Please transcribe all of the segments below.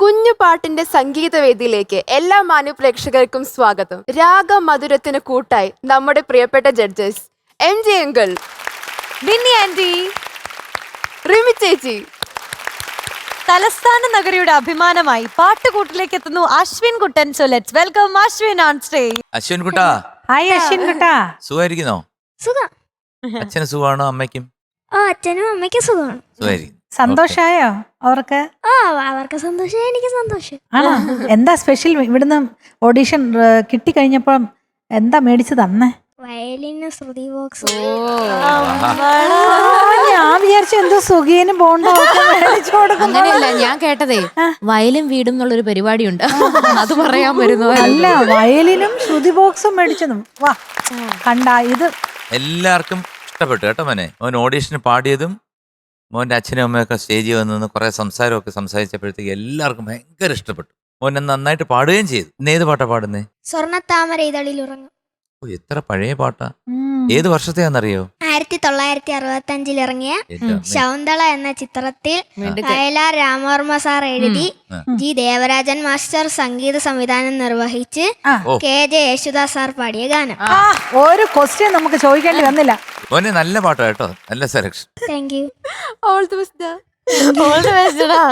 കുഞ്ഞു പാട്ടിന്റെ സംഗീതവേദിയിലേക്ക് എല്ലാ മാന്യപ്രേക്ഷകർക്കും സ്വാഗതം. രാഗമധുരത്തിന് കൂട്ടായി നമ്മുടെ പ്രിയപ്പെട്ട judges MJ uncle, Binny aunty, Rimi ചേച്ചി. തലസ്ഥാന നഗരിയുടെ അഭിമാനമായി പാട്ടുകൂട്ടിലേക്ക് എത്തുന്നു Ashwin Kuttan. So let's welcome Ashwin on stage. Ashwin കുട്ടാ. ഹായ് അശ്വിൻ കുട്ടാ. സുഖായിരിക്കുന്നോ? സുഖം. അച്ഛന് സുഖമാണോ? അമ്മയ്ക്കും? അച്ഛനും അമ്മയ്ക്കും സുഖമാണ്. സുഖായിരിക്കും. സന്തോഷായോ അവർക്ക്? അവർക്ക് സന്തോഷം, എനിക്ക് സന്തോഷം. ആണോ? എന്താ സ്പെഷ്യൽ? ഇവിടുന്ന് ഓഡീഷൻ കിട്ടി കഴിഞ്ഞപ്പോ എന്താ മേടിച്ചു തന്നേ? വയലിന് ശ്രുതി ബോക്സ്. ഞാൻ വിചാരിച്ചു എന്തോ സുഖീനും പോണ്ടോ മേടിച്ചു കൊടുക്കും. അങ്ങനെയല്ല ഞാൻ കേട്ടതേ, വയലും വീടും എന്നുള്ളൊരു പരിപാടിയുണ്ട്, അത് പറയാൻ വരുന്നു. അല്ല, വയലിനും ശ്രുതി ബോക്സും മേടിച്ചതും. വാ കണ്ട, ഇത് എല്ലാവർക്കും ഇഷ്ടപ്പെട്ടു കേട്ടോ മോനെ. മോൻ ഓഡീഷന് പാടിയതും മോന്റെ അച്ഛനും അമ്മയൊക്കെ സ്റ്റേജിൽ വന്നു കുറെ സംസാരമൊക്കെ സംസാരിച്ചപ്പോഴത്തേക്ക് എല്ലാവർക്കും ഭയങ്കര ഇഷ്ടപ്പെട്ടു. മോൻ നന്നായിട്ട് പാടുകയും ചെയ്തു. ഇന്ന് ഏത് പാട്ടാ പാടുന്നേ? സ്വർണ്ണത്താമര ഇതളിൽ ഉറങ്ങും. ഓ, എത്ര പഴയ പാട്ടാ. ഏത് വർഷത്തെയാന്നറിയോ? 1965 ഇറങ്ങിയ ശൗന്തള എന്ന ചിത്രത്തിൽ വയലാർ രാമവർമ്മ സാർ എഴുതി, ജി ദേവരാജൻ മാസ്റ്റർ സംഗീത സംവിധാനം നിർവഹിച്ച് KJ യേശുദാസ് സാർ പാടിയ ഗാനം. ഒരു ക്വസ്റ്റ്യൻ നമുക്ക് ചോദിക്കേണ്ടി വന്നില്ല. മോനെ നല്ല പാട്ടാ കേട്ടോ, നല്ല selection. Thank you. All the best. All the best ഡാ.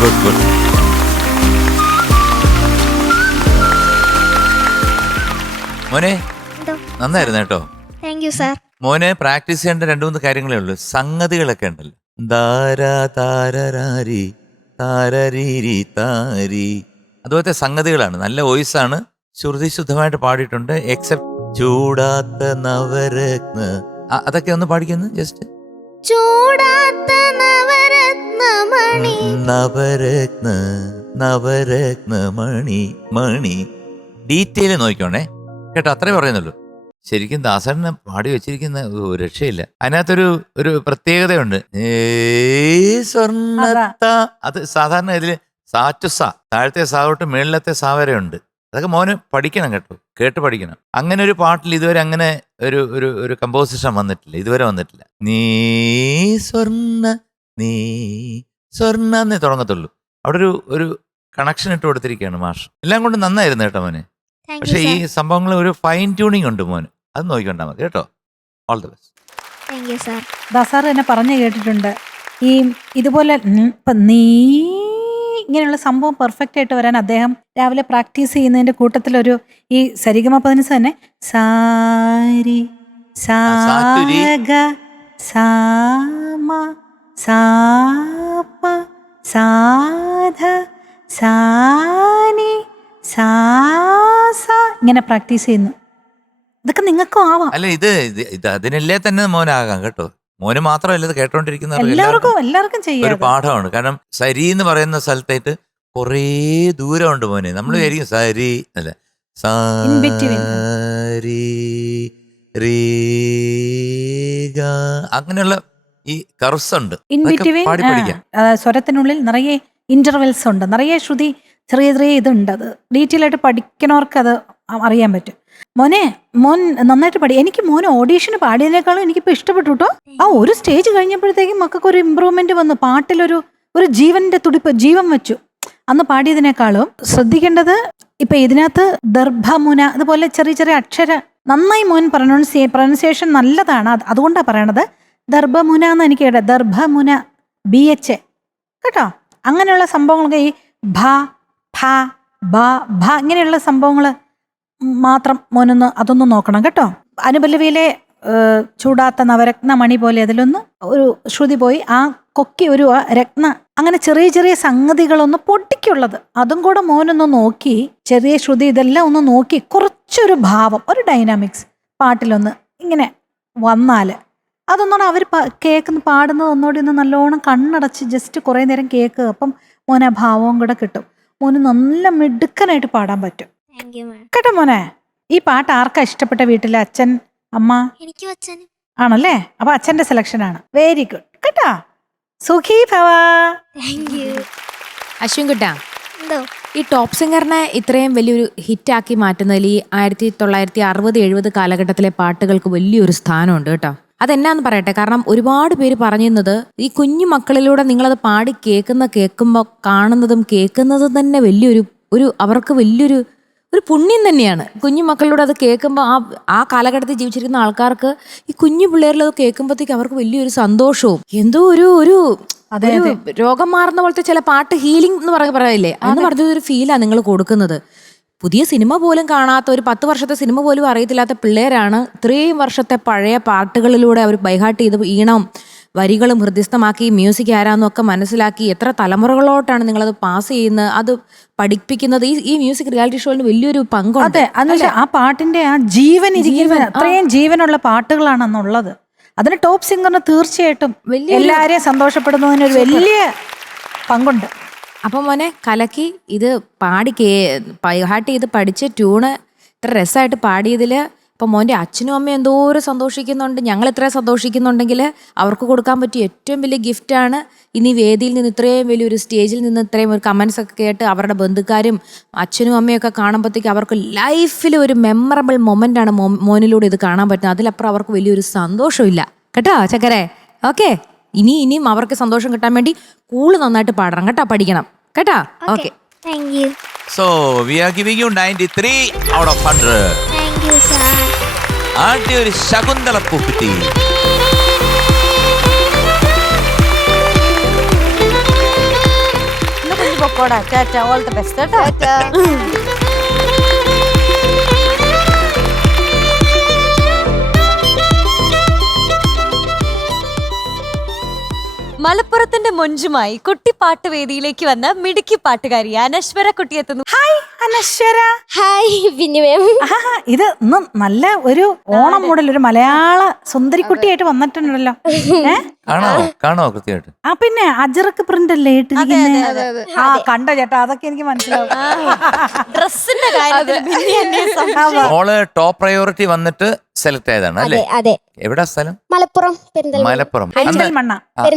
ഗുഡ്. മോനെ എന്തോ നന്നായിരുന്നു കേട്ടോ. Thank you sir. മോനെ പ്രാക്ടീസ് ചെയ്യേണ്ട 2-3 കാര്യങ്ങളേ ഉള്ളൂ. സംഗതികളൊക്കെ ഉണ്ടല്ലോ, ദാരാ താരരാരി താരരീരി താരി, അതുപോലത്തെ സംഗതികളാണ്. നല്ല വോയിസ് ആണ്, ശ്രുതി ശുദ്ധമായിട്ട് പാടിയിട്ടുണ്ട്. എക്സെപ്റ്റ് ചൂടാത്ത നവരത്ന, അതൊക്കെ ഒന്ന് പാടിക്കുന്നു ജസ്റ്റ്. ചൂടാത്ത നവരത്നമണി, നവരത്ന നവരത്ന മണി മണി, ഡീറ്റെയിൽ നോക്കിക്കോണേ കേട്ടോ, അത്രേ പറയുന്നുള്ളൂ. ശരിക്കും ദാസേട്ടനെ പാടി വെച്ചിരിക്കുന്ന ഒരു രക്ഷയില്ല. അതിനകത്തൊരു പ്രത്യേകതയുണ്ട്. സ്വർണ്ണത്ത, അത് സാധാരണ ഇതില് സാ ടു സാ, താഴത്തെ സാ തൊട്ട് മേളിലത്തെ സാ വരെ ഉണ്ട്. അതൊക്കെ മോന് പഠിക്കണം കേട്ടോ, കേട്ട് പഠിക്കണം. അങ്ങനെ ഒരു പാട്ടിൽ ഇതുവരെ അങ്ങനെ ഒരു കമ്പോസിഷൻ വന്നിട്ടില്ല, ഇതുവരെ വന്നിട്ടില്ല. നീ സ്വർണ്ണ നീ സ്വർണ്ണ എന്നേ തുടങ്ങത്തുള്ളൂ. അവിടെ ഒരു കണക്ഷൻ ഇട്ട് കൊടുത്തിരിക്കുകയാണ് മാഷ്. എല്ലാം കൊണ്ട് നന്നായിരുന്നു കേട്ടോ മോനെ. താങ്ക് യു പക്ഷെ ഈ സാർ. സംഭവങ്ങൾ ഒരു ഫൈൻ ട്യൂണിങ് ഉണ്ട് മോന്, അത് നോക്കിക്കൊണ്ടാ മതി കേട്ടോ. All the best. Thank you sir. ദാസാർ എന്നെ പറഞ്ഞു കേട്ടിട്ടുണ്ട് ഈ ഇതുപോലെ ഇപ്പം നീ ഇങ്ങനെയുള്ള സംഭവം പെർഫെക്റ്റ് ആയിട്ട് വരാൻ അദ്ദേഹം രാവിലെ പ്രാക്ടീസ് ചെയ്യുന്നതിന്റെ കൂട്ടത്തിലൊരു ഈ സരിഗമപദനിസ തന്നെ സാരി സാത്തുരി. സാഗ സാമ സാപ സാധ സാനി സാസ ഇങ്ങനെ പ്രാക്ടീസ് ചെയ്യുന്നു. ഇതൊക്കെ നിങ്ങൾക്കും ആവാം. അല്ല ഇത് അതിനല്ലേ തന്നെ മോനാകാം കേട്ടോ. മോന് മാത്രമല്ല, ഇത് കേട്ടോണ്ടിരിക്കുന്ന എല്ലാവർക്കും ഒരു ചെയ്യാം. പാഠമാണ്. കാരണം സരി എന്ന് പറയുന്ന സ്ഥലത്തായിട്ട് കുറേ ദൂരമുണ്ട് മോനെ. നമ്മൾ വിചാരിക്കും സരി അല്ല, In between. സാരി റീ ഗ, അങ്ങനെയുള്ള ഈ കർവ്സ് ഉണ്ട്. ഇൻ അതൊക്കെ ബിറ്റ്വീൻ പാടി പഠിക്കാം. സ്വരത്തിനുള്ളിൽ നിറയെ ഇന്റർവെൽസ് ഉണ്ട്, നിറയെ ശ്രുതി, ചെറിയ ചെറിയ ഇതുണ്ട്. അത് ഡീറ്റെയിൽ ആയിട്ട് പഠിക്കണവർക്ക് അത് അറിയാൻ പറ്റും. മോൻ നന്നായിട്ട് പാടി. എനിക്ക് മോൻ ഓഡീഷന് പാടിയതിനേക്കാളും എനിക്കിപ്പോൾ ഇഷ്ടപ്പെട്ടു കേട്ടോ. ആ ഒരു സ്റ്റേജ് കഴിഞ്ഞപ്പോഴത്തേക്കും മക്കൾക്ക് ഒരു ഇമ്പ്രൂവ്മെന്റ് വന്നു. പാട്ടിലൊരു ജീവന്റെ തുടിപ്പ്, ജീവൻ വെച്ചു അന്ന് പാടിയതിനേക്കാളും. ശ്രദ്ധിക്കേണ്ടത് ഇപ്പൊ ഇതിനകത്ത് ദർഭമുന, അതുപോലെ ചെറിയ ചെറിയ അക്ഷര നന്നായി മോൻ പ്രൊനൗൺസിയേഷൻ നല്ലതാണ്. അതുകൊണ്ടാണ് പറയണത്. ദർഭമുന എന്ന് എനിക്ക് കേട്ടോ, ദർഭമുന BH കേട്ടോ. അങ്ങനെയുള്ള സംഭവങ്ങളൊക്കെ ഈ ഭ ഫ ബ ഭ ഇങ്ങനെയുള്ള സംഭവങ്ങൾ മാത്രം മോനൊന്ന് അതൊന്നും നോക്കണം കേട്ടോ. അനുപല്ലവിയിലെ ചൂടാത്ത നവരത്ന മണി പോലെ അതിലൊന്ന് ഒരു ശ്രുതി പോയി, ആ കൊക്കി ഒരു രത്ന, അങ്ങനെ ചെറിയ ചെറിയ സംഗതികളൊന്ന് പൊട്ടിക്കുള്ളത് അതും കൂടെ മോനൊന്ന് നോക്കി, ചെറിയ ശ്രുതി ഇതെല്ലാം ഒന്ന് നോക്കി, കുറച്ചൊരു ഭാവം, ഒരു ഡൈനാമിക്സ് പാട്ടിലൊന്ന് ഇങ്ങനെ വന്നാൽ അതൊന്നുകൂടെ അവർ പാടുന്നത് ഒന്നുകൂടി ഒന്ന് നല്ലോണം കണ്ണടച്ച് ജസ്റ്റ് കുറേ നേരം കേൾക്കുക. അപ്പം മോനെ ഭാവവും കൂടെ കിട്ടും. മോന് നല്ല മിടുക്കനായിട്ട് പാടാൻ പറ്റും താങ്ക് യു മാം. കേട്ടോ മോനെ. ഈ പാട്ട് ആർക്കാ ഇഷ്ടപ്പെട്ട വീട്ടിലെ? അച്ഛൻ, അമ്മ? എനിക്കും അച്ഛനും. ആണല്ലേ? അപ്പൊ അച്ഛന്റെ സെലക്ഷൻ ആണ്. വെരി ഗുഡ് കേട്ടോ. സുഖി ഭവ. Thank you. അശ്വിൻ കുട്ടാ, എന്തോ ഈ ടോപ്പ് സിംഗറിനെ ഇത്രയും വലിയൊരു ഹിറ്റാക്കി മാറ്റുന്നതിൽ ഈ 1960-70 കാലഘട്ടത്തിലെ പാട്ടുകൾക്ക് വലിയൊരു സ്ഥാനമുണ്ട് കേട്ടോ. അതെന്നാന്ന് പറയട്ടെ. കാരണം ഒരുപാട് പേര് പറഞ്ഞിരുന്നത് ഈ കുഞ്ഞു മക്കളിലൂടെ നിങ്ങളത് പാടി കേൾക്കുമ്പോൾ കാണുന്നതും കേൾക്കുന്നതും തന്നെ അവർക്ക് വലിയൊരു പുണ്യം തന്നെയാണ്. കുഞ്ഞു മക്കളിലൂടെ അത് കേൾക്കുമ്പോൾ ആ കാലഘട്ടത്തിൽ ജീവിച്ചിരിക്കുന്ന ആൾക്കാർക്ക് ഈ കുഞ്ഞു പിള്ളേരിൽ അത് കേൾക്കുമ്പോഴത്തേക്ക് അവർക്ക് വലിയൊരു സന്തോഷവും എന്തോ ഒരു രോഗം മാറുന്ന പോലത്തെ ചില പാട്ട് ഹീലിംഗ് എന്ന് പറയില്ലേ, അന്ന് പറഞ്ഞൊരു ഫീലാണ് നിങ്ങൾ കൊടുക്കുന്നത്. പുതിയ സിനിമ പോലും കാണാത്ത, ഒരു 10 വർഷത്തെ സിനിമ പോലും അറിയത്തില്ലാത്ത പിള്ളേരാണ് ഇത്രയും വർഷത്തെ പഴയ പാട്ടുകളിലൂടെ അവർ ബൈഹാർട്ട് ചെയ്ത് ഈണം വരികളും ഹൃദയസ്ഥമാക്കി മ്യൂസിക് ആരാന്നൊക്കെ മനസ്സിലാക്കി എത്ര തലമുറകളോട്ടാണ് നിങ്ങളത് പാസ് ചെയ്യുന്നത്, അത് പഠിപ്പിക്കുന്നത്. ഈ മ്യൂസിക് റിയാലിറ്റി ഷോയിൽ വലിയൊരു പങ്കുണ്ട്. ആ പാട്ടിന്റെ ആ ജീവൻ ഇരിക്കുന്ന അത്രയും ജീവനുള്ള പാട്ടുകളാണ് അന്നുള്ളത്. അതിന് ടോപ്പ് സിംഗറിന് തീർച്ചയായിട്ടും എല്ലാരെയും സന്തോഷപ്പെടുന്നതിന് ഒരു വലിയ പങ്കുണ്ട്. അപ്പം മോനെ കലക്കി ഇത് ബൈഹാർട്ട് ചെയ്ത് പഠിച്ച് ട്യൂണ് ഇത്ര രസമായിട്ട് പാടിയതിൽ അപ്പം മോൻ്റെ അച്ഛനും അമ്മയും എന്തോരം സന്തോഷിക്കുന്നുണ്ട്. ഞങ്ങൾ ഇത്രയും സന്തോഷിക്കുന്നുണ്ടെങ്കിൽ അവർക്ക് കൊടുക്കാൻ പറ്റിയ ഏറ്റവും വലിയ ഗിഫ്റ്റാണ് ഇനി വേദിയിൽ നിന്ന് ഇത്രയും വലിയൊരു സ്റ്റേജിൽ നിന്ന് ഇത്രയും ഒരു കമൻസ് ഒക്കെ കേട്ട് അവരുടെ ബന്ധുക്കാരും അച്ഛനും അമ്മയൊക്കെ കാണുമ്പോഴത്തേക്ക് അവർക്ക് ലൈഫിൽ ഒരു മെമ്മറബിൾ മൊമെൻ്റ് ആണ് മോനിലൂടെ ഇത് കാണാൻ പറ്റുന്നത്. അതിലപ്പുറം അവർക്ക് വലിയൊരു സന്തോഷമില്ല കേട്ടോ ചക്കരെ. ഓക്കെ, ഇനിയും അവർക്ക് സന്തോഷം കിട്ടാൻ വേണ്ടി നന്നായിട്ട് പാടണം കേട്ടോ, പഠിക്കണം കേട്ടോ. Okay, thank you. So we are giving you 93 out of 100. Thank you sir. ആദ്യ ഒരു ശകുന്തള പൂക്കുറ്റി. പോടാ ടാറ്റ ഓൾ ദി ബെസ്റ്റ് കേട്ടോ. ടാറ്റാ. മലപ്പുറത്തിന്റെ മൊഞ്ചുമായി കുട്ടിപ്പാട്ട് വേദിയിലേക്ക് വന്ന മിടുക്കി പാട്ടുകാരി അനശ്വര കുട്ടി എത്തുന്നു. ഹായ് അനശ്വര. ഹായ് ബിന്നി മാം. ആഹാ, ഇത് ഇന്ന് നല്ല ഒരു ഓണം മോഡൽ ഒരു മലയാള സുന്ദരിക്കുട്ടിയായിട്ട് വന്നിട്ടുണ്ടല്ലോ. കാണോ കൃത്യമായിട്ട്? ആ പിന്നെ അജറക്ക് പ്രിന്റ് അല്ലേ ഇട്ടിരിക്കുന്നത്? ആ കണ്ടോ ചേട്ടാ, അതൊക്കെ എനിക്ക് മനസ്സിലാവും. ഡ്രസ്സിന്റെ കാര്യത്തിൽ ബിന്നി എന്നെ സംശയം. മോള് ടോപ്പ് പ്രയോറിറ്റി വന്നിട്ട് സെലക്ട് ആയതാണ് അല്ലേ? അതെ. എവിടാ സ്ഥലം? മലപ്പുറം പെരിന്തൽമണ്ണ. മലപ്പുറം. പെരിന്തൽമണ്ണ.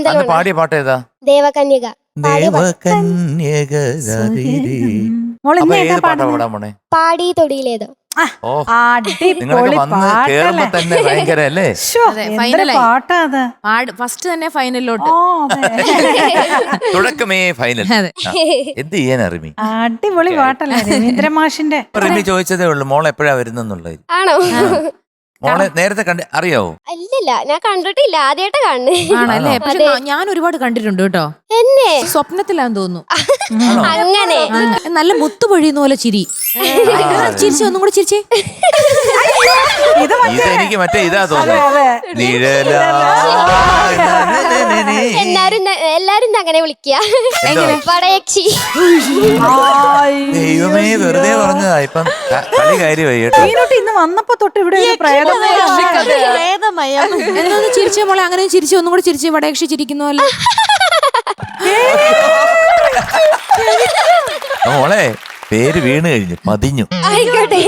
അന്ന് പാടിയ പാട്ട് ഏതാ? ദേവകന്യക. മോള് അപ്പൊ ഇന്ന് ഏത് ഏതാ പാട്ടാ പാടുന്നത്? പാടാൻ പോണേ? പാടി തൊടിയിലേതോ. ഓ, നിങ്ങളൊക്കെ അടിപൊളി വന്ന് കേറുമ്പോ തന്നെ ഭയങ്കര അല്ലേ? അതെ, എന്തൊരു ഫൈനലായി. പാട്ടാ അത്. ഫസ്റ്റ് തന്നെ ഫൈനലിലോട്ട്. ഓ, അതെ. തുടക്കമേ ഫൈനൽ. അതെ. എന്ത് ചെയ്യാൻ അറിമി? അടിപൊളി പാട്ടല്ലേ രവീന്ദ്ര മാഷിന്റെ. റിമി ചോദിച്ചതേ ഉള്ളൂ മോൾ എപ്പോഴാ വരുന്നെന്നുള്ളത്. ആണോ? മോളെ നേരത്തെ അറിയാവോ? ഇല്ലല്ല, ഞാൻ കണ്ടിട്ടില്ല, ആദ്യമായിട്ടാ കാണുന്നേ. ആണല്ലേ? പക്ഷെ ഞാൻ ഒരുപാട് കണ്ടിട്ടുണ്ട് കേട്ടോ. എന്നെ സ്വപ്നത്തിലാന്ന് തോന്നുന്നു. അങ്ങനെ നല്ല മുത്തു പൊഴിയുന്ന പോലെ ചിരി. ചിരിച്ചു, ഒന്നും കൂടെ ചിരിച്ചേ. ഇതെനിക്ക് മറ്റേ ഇതാ തോന്നുന്നു. എല്ലാരും അങ്ങനെ വിളിക്കുക. വടയക്ഷി. ദൈവമേ, വെറുതെ പറഞ്ഞതാ. ഇപ്പം കളി കാര്യമായി കേട്ടോ. മീനൂട്ടി ഇന്ന് വന്നപ്പോ തൊട്ട് ഇവിടെ ഒരു പ്രേതം. വേദമയം. എന്നൊന്ന് ചിരിച്ചേ മോളെ, അങ്ങനെ ചിരിച്ചു, ഒന്നും കൂടെ ചിരിച്ചേ. വടയക്ഷി ചിരിക്കുന്നു അല്ലേ? മോളെ പേര് വീണ് കഴിഞ്ഞു, പതിഞ്ഞു. ആയിക്കോട്ടെ.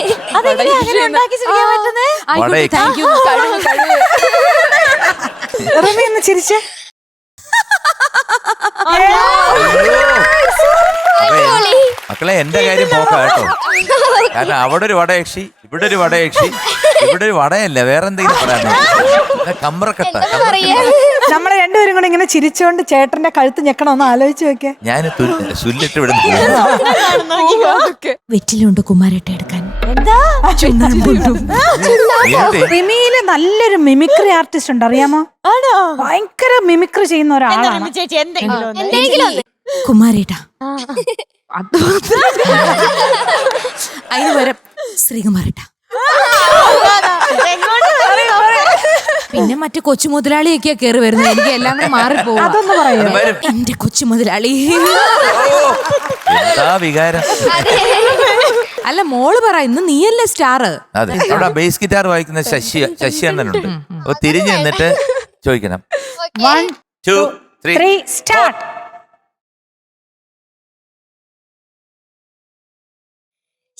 ആയിക്കോട്ടെ, താങ്ക് യു. റിമി ഒന്ന് ചിരിച്ചേ. മക്കളെ എന്റെ കാര്യം പോക്കാ കേട്ടോ. കാരണം അവിടെ ഒരു വടയക്ഷി, ഇവിടെ ഒരു വടയക്ഷി, ഇവിടെ ഒരു വടയല്ല, വേറെ എന്തെങ്കിലും പറയാനോ? കമ്പറക്കട്ട. നമ്മളെ രണ്ടുപേരും കൂടെ ഇങ്ങനെ ചിരിച്ചോണ്ട് ചേട്ടന്റെ കഴുത്ത് ഞെക്കണമെന്ന് ആലോചിച്ച് നോക്കിയേ. ഞാൻ സുല്ലിട്ട് വിടുന്നു. വെറ്റിലുണ്ട് കുമാരേട്ട എടുക്കാൻ. റിമിയില് നല്ലൊരു മിമിക്രി ആർട്ടിസ്റ്റ് ഉണ്ട്, അറിയാമോ? ഭയങ്കര മിമിക്രി ചെയ്യുന്ന ഒരാളാണ്. ചേച്ചി എന്തെങ്കിലും ഒന്ന്. എന്തെങ്കിലും ഒന്ന്. കുമാരേട്ട. അതിന് പകരം ശ്രീകുമാരേട്ട. പിന്നെ മറ്റേ കൊച്ചു മുതലാളിയൊക്കെയാ കേറി വരുന്നത്. എനിക്ക് എല്ലാം കൂടെ മാറിപ്പോവാ. അതൊന്ന് പറയൂ. എന്റെ കൊച്ചു മുതലാളി. എന്താ വികാരം. അല്ല മോള് പറ, ഇന്ന് നീയല്ലേ സ്റ്റാർ. അതെ, അവിടെ ബേസ് ഗിറ്റാർ വായിക്കുന്ന ശശി അണ്ണനുണ്ട്. അപ്പൊ തിരിഞ്ഞു നിന്നിട്ട് ചോദിക്കണം. 1 2 3 സ്റ്റാർട്ട്.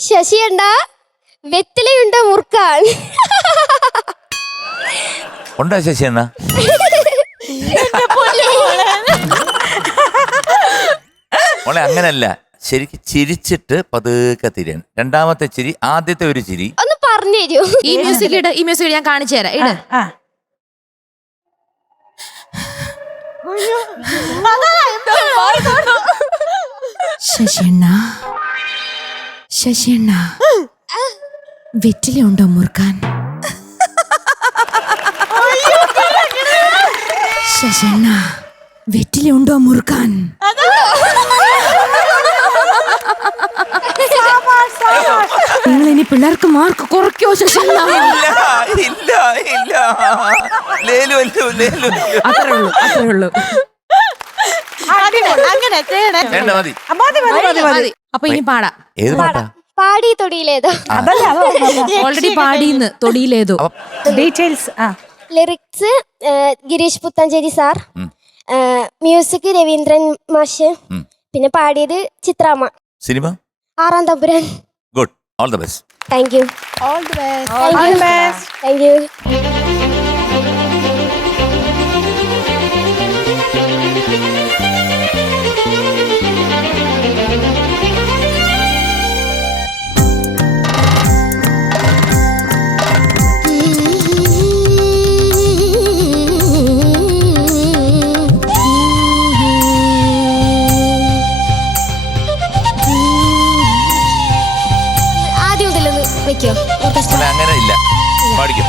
ശശിയണ്ട വെറ്റിലയുണ്ട് മുറുക്കാൻ. ഉണ്ടോ ശശി അണ്ണ? മോളെ അങ്ങനല്ല, ശരിക്കും ചിരിച്ചിട്ട് പതുക്കെ തിരിയണം. രണ്ടാമത്തെ ചിരി, ആദ്യത്തെ ഒരു ചിരി. ഒന്ന് പറഞ്ഞു തരൂ. ഈ മ്യൂസിക് ഇട്, ഈ മ്യൂസിക് ഞാൻ കാണിച്ചു തരാം. ഇട്. ശശിയണ്ണ, ശശിയണ്ണ, വെറ്റിലുണ്ടോ മുറുക്കാൻ? ശശിയണ്ണ, വെറ്റിലുണ്ടോ മുറുക്കാൻ? നിങ്ങൾ ഇനി പിള്ളേർക്ക് മാർക്ക് കുറയ്ക്കോ ശശിയണ്ണ? അത്രേ ഉള്ളൂ, അത്രേ ഉള്ളൂ. അങ്ങനെ വേണ്ട, മതി. മതി. അപ്പൊ ഇനി പാടാം. ഏത് പാട്ടാ? പാടി തൊടിയിലേതോ. ഓൾറെഡി പാടിയിന്ന് തൊടിയിലേതോ. Details. Lyrics Girish Puthenchery sir, music Raveendran മാഷ്, പിന്നെ പാടിയത് ചിത്രാമ്മ. സിനിമ 6-ാം Thampuran. Good, all the best. Thank you. All the best. Thank you. ആദ്യം മുതലൊന്ന് വെക്കോ. മോളെ അങ്ങനെ ഇല്ല, പാടിക്കും.